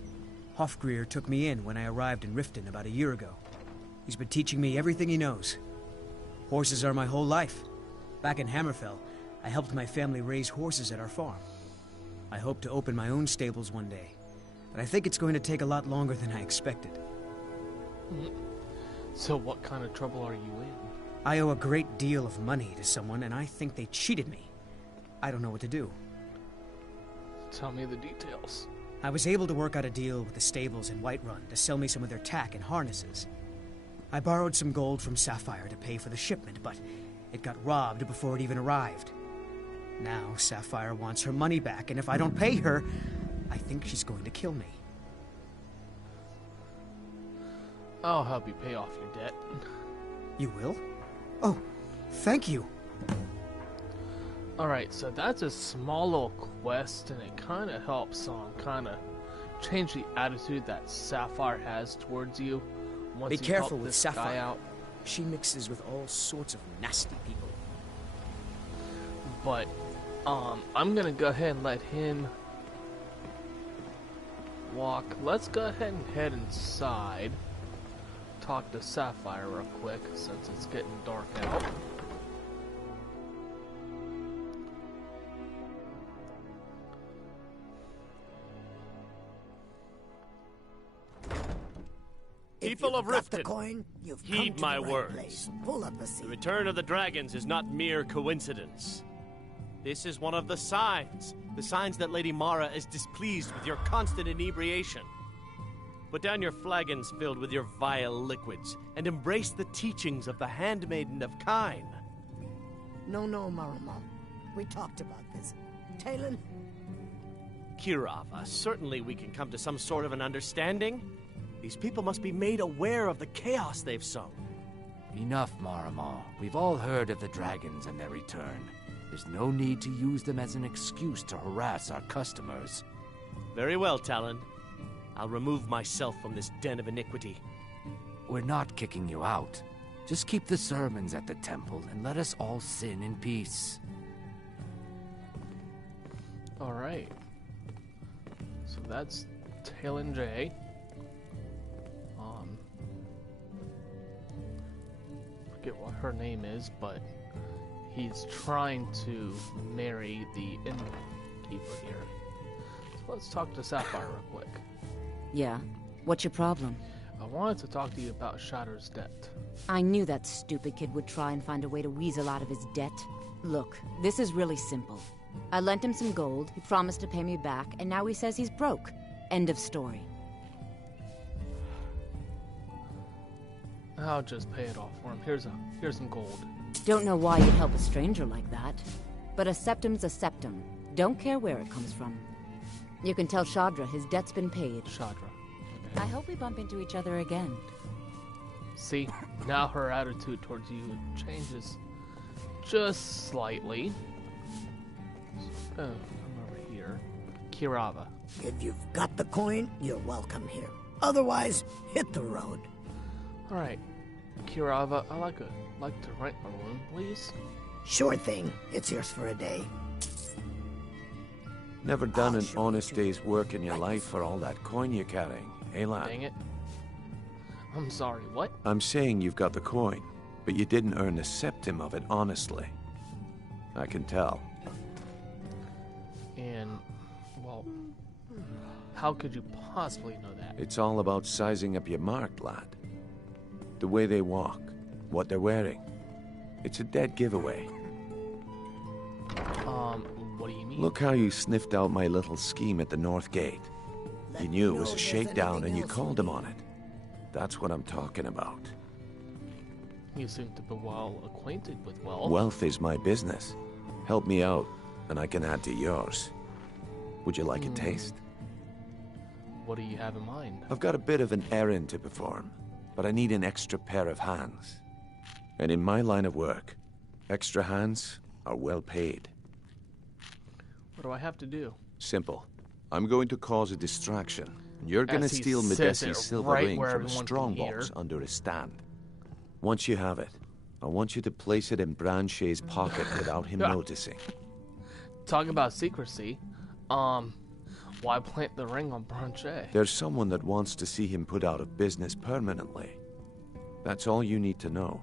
Hofgrir took me in when I arrived in Riften about a year ago. He's been teaching me everything he knows. Horses are my whole life. Back in Hammerfell, I helped my family raise horses at our farm. I hope to open my own stables one day, but I think it's going to take a lot longer than I expected. So what kind of trouble are you in? I owe a great deal of money to someone, and I think they cheated me. I don't know what to do. Tell me the details. I was able to work out a deal with the stables in Whiterun to sell me some of their tack and harnesses. I borrowed some gold from Sapphire to pay for the shipment, but it got robbed before it even arrived. Now Sapphire wants her money back, and if I don't pay her, I think she's going to kill me. I'll help you pay off your debt. You will? Oh, thank you. Alright, so that's a small little quest, and it kind of helps kind of change the attitude that Sapphire has towards you. Once Be you careful help with this Sapphire. guy out. She mixes with all sorts of nasty people. But, I'm gonna go ahead and let him walk. Let's go ahead and head inside. Talk to Sapphire real quick, since it's getting dark out. people of Got the Riften, coin? You've heed come to my the right words. place. Pull up a The seat. return of the dragons is not mere coincidence. This is one of the signs that Lady Mara is displeased with your constant inebriation. Put down your flagons filled with your vile liquids, and embrace the teachings of the handmaiden of Kine. No, Marama. We talked about this. Talon? Kirava, certainly we can come to some sort of an understanding. These people must be made aware of the chaos they've sown. Enough, Marama. We've all heard of the dragons and their return. There's no need to use them as an excuse to harass our customers. Very well, Talon. I'll remove myself from this den of iniquity. We're not kicking you out. Just keep the sermons at the temple and let us all sin in peace. Alright. So that's Talon J. Forget what her name is, but he's trying to marry the innkeeper here. So let's talk to Sapphire real quick. Yeah? What's your problem? I wanted to talk to you about Shatter's debt. I knew that stupid kid would try and find a way to weasel out of his debt. Look, this is really simple. I lent him some gold, he promised to pay me back, and now he says he's broke. End of story. I'll just pay it off for him. Here's some gold. Don't know why you'd help a stranger like that. But a septum's a septum. Don't care where it comes from. You can tell Shadra his debt's been paid. Shadra. Okay. I hope we bump into each other again. See, now her attitude towards you changes just slightly. Oh, come over here. Kirava. If you've got the coin, you're welcome here. Otherwise, hit the road. Alright. Kirava, I'd like to rent a room, please. Sure thing. It's yours for a day. Never done an honest day's work in your life for all that coin you're carrying, eh, lad? Dang it. I'm sorry, what? I'm saying you've got the coin, but you didn't earn a septim of it honestly. I can tell. And, well, how could you possibly know that? It's all about sizing up your mark, lad. The way they walk, what they're wearing. It's a dead giveaway. What do you mean? Look how you sniffed out my little scheme at the North Gate. You knew it was a shakedown and you called him on it. That's what I'm talking about. You seem to be well acquainted with wealth. Wealth is my business. Help me out, and I can add to yours. Would you like a taste? What do you have in mind? I've got a bit of an errand to perform, but I need an extra pair of hands. And in my line of work, extra hands are well paid. What do I have to do? Simple. I'm going to cause a distraction. You're going to steal Medesi's silver ring from a strongbox under his stand. Once you have it, I want you to place it in Branché's pocket without him noticing. Talking about secrecy, why plant the ring on Branché? There's someone that wants to see him put out of business permanently. That's all you need to know.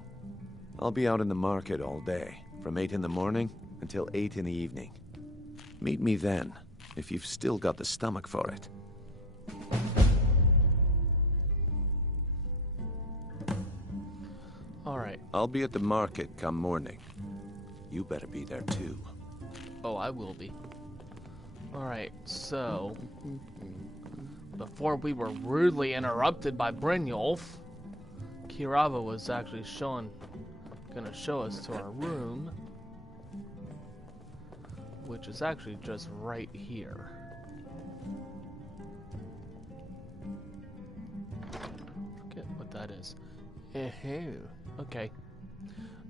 I'll be out in the market all day, from 8 in the morning until 8 in the evening. Meet me then, if you've still got the stomach for it. Alright. I'll be at the market come morning. You better be there too. Oh, I will be. Alright, so... before we were rudely interrupted by Brynjolf, Kirava was actually gonna show us to our room, which is actually just right here. Forget what that is. Okay.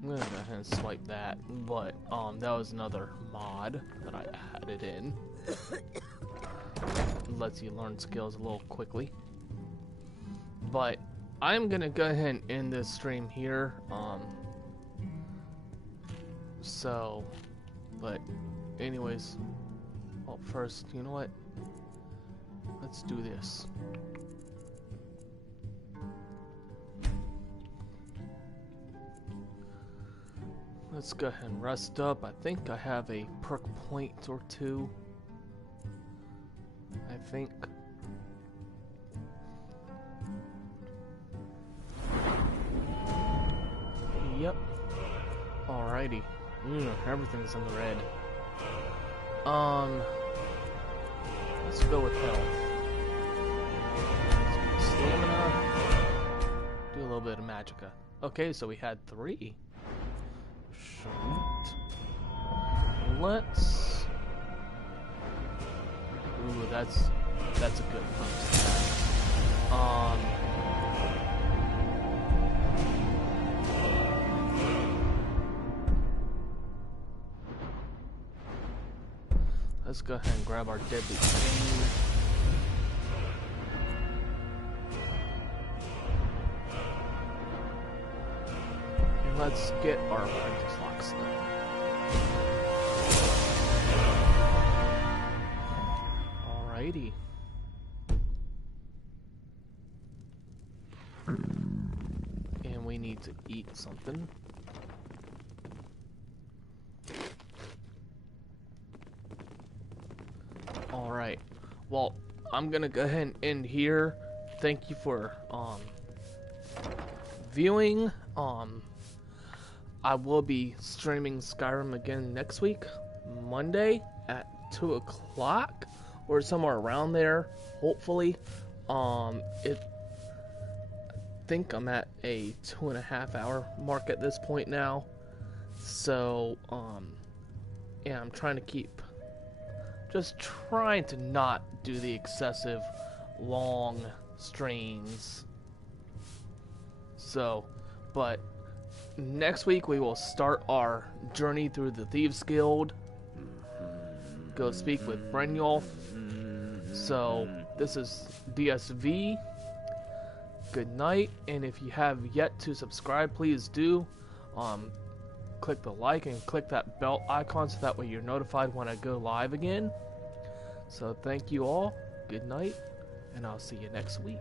I'm gonna go ahead and swipe that, but that was another mod that I added in. It lets you learn skills a little quickly. But I'm gonna go ahead and end this stream here. But anyways, well, first, you know what? Let's do this. Let's go ahead and rest up. I think I have a perk point or two. I think. Yep. Alrighty. Everything's in the red. Let's go with health. Stamina. Do a little bit of magicka. Okay, so we had 3. Sweet. Let's... Ooh, that's a good first. Let's go ahead and grab our deadly chain. And let's get our apprentice locks done. Alrighty. And we need to eat something. Alright. Well, I'm gonna go ahead and end here. Thank you for viewing. I will be streaming Skyrim again next week, Monday at 2 o'clock or somewhere around there, hopefully. I think I'm at a 2.5 hour mark at this point now. So, yeah, I'm trying to keep, just trying to not do the excessive long streams. So, but next week we will start our journey through the Thieves Guild. Go speak with Brynjolf. So, this is DSV. Good night, and if you have yet to subscribe, please do. Click the like and click that bell icon so that way you're notified when I go live again. So thank you all, good night, and I'll see you next week.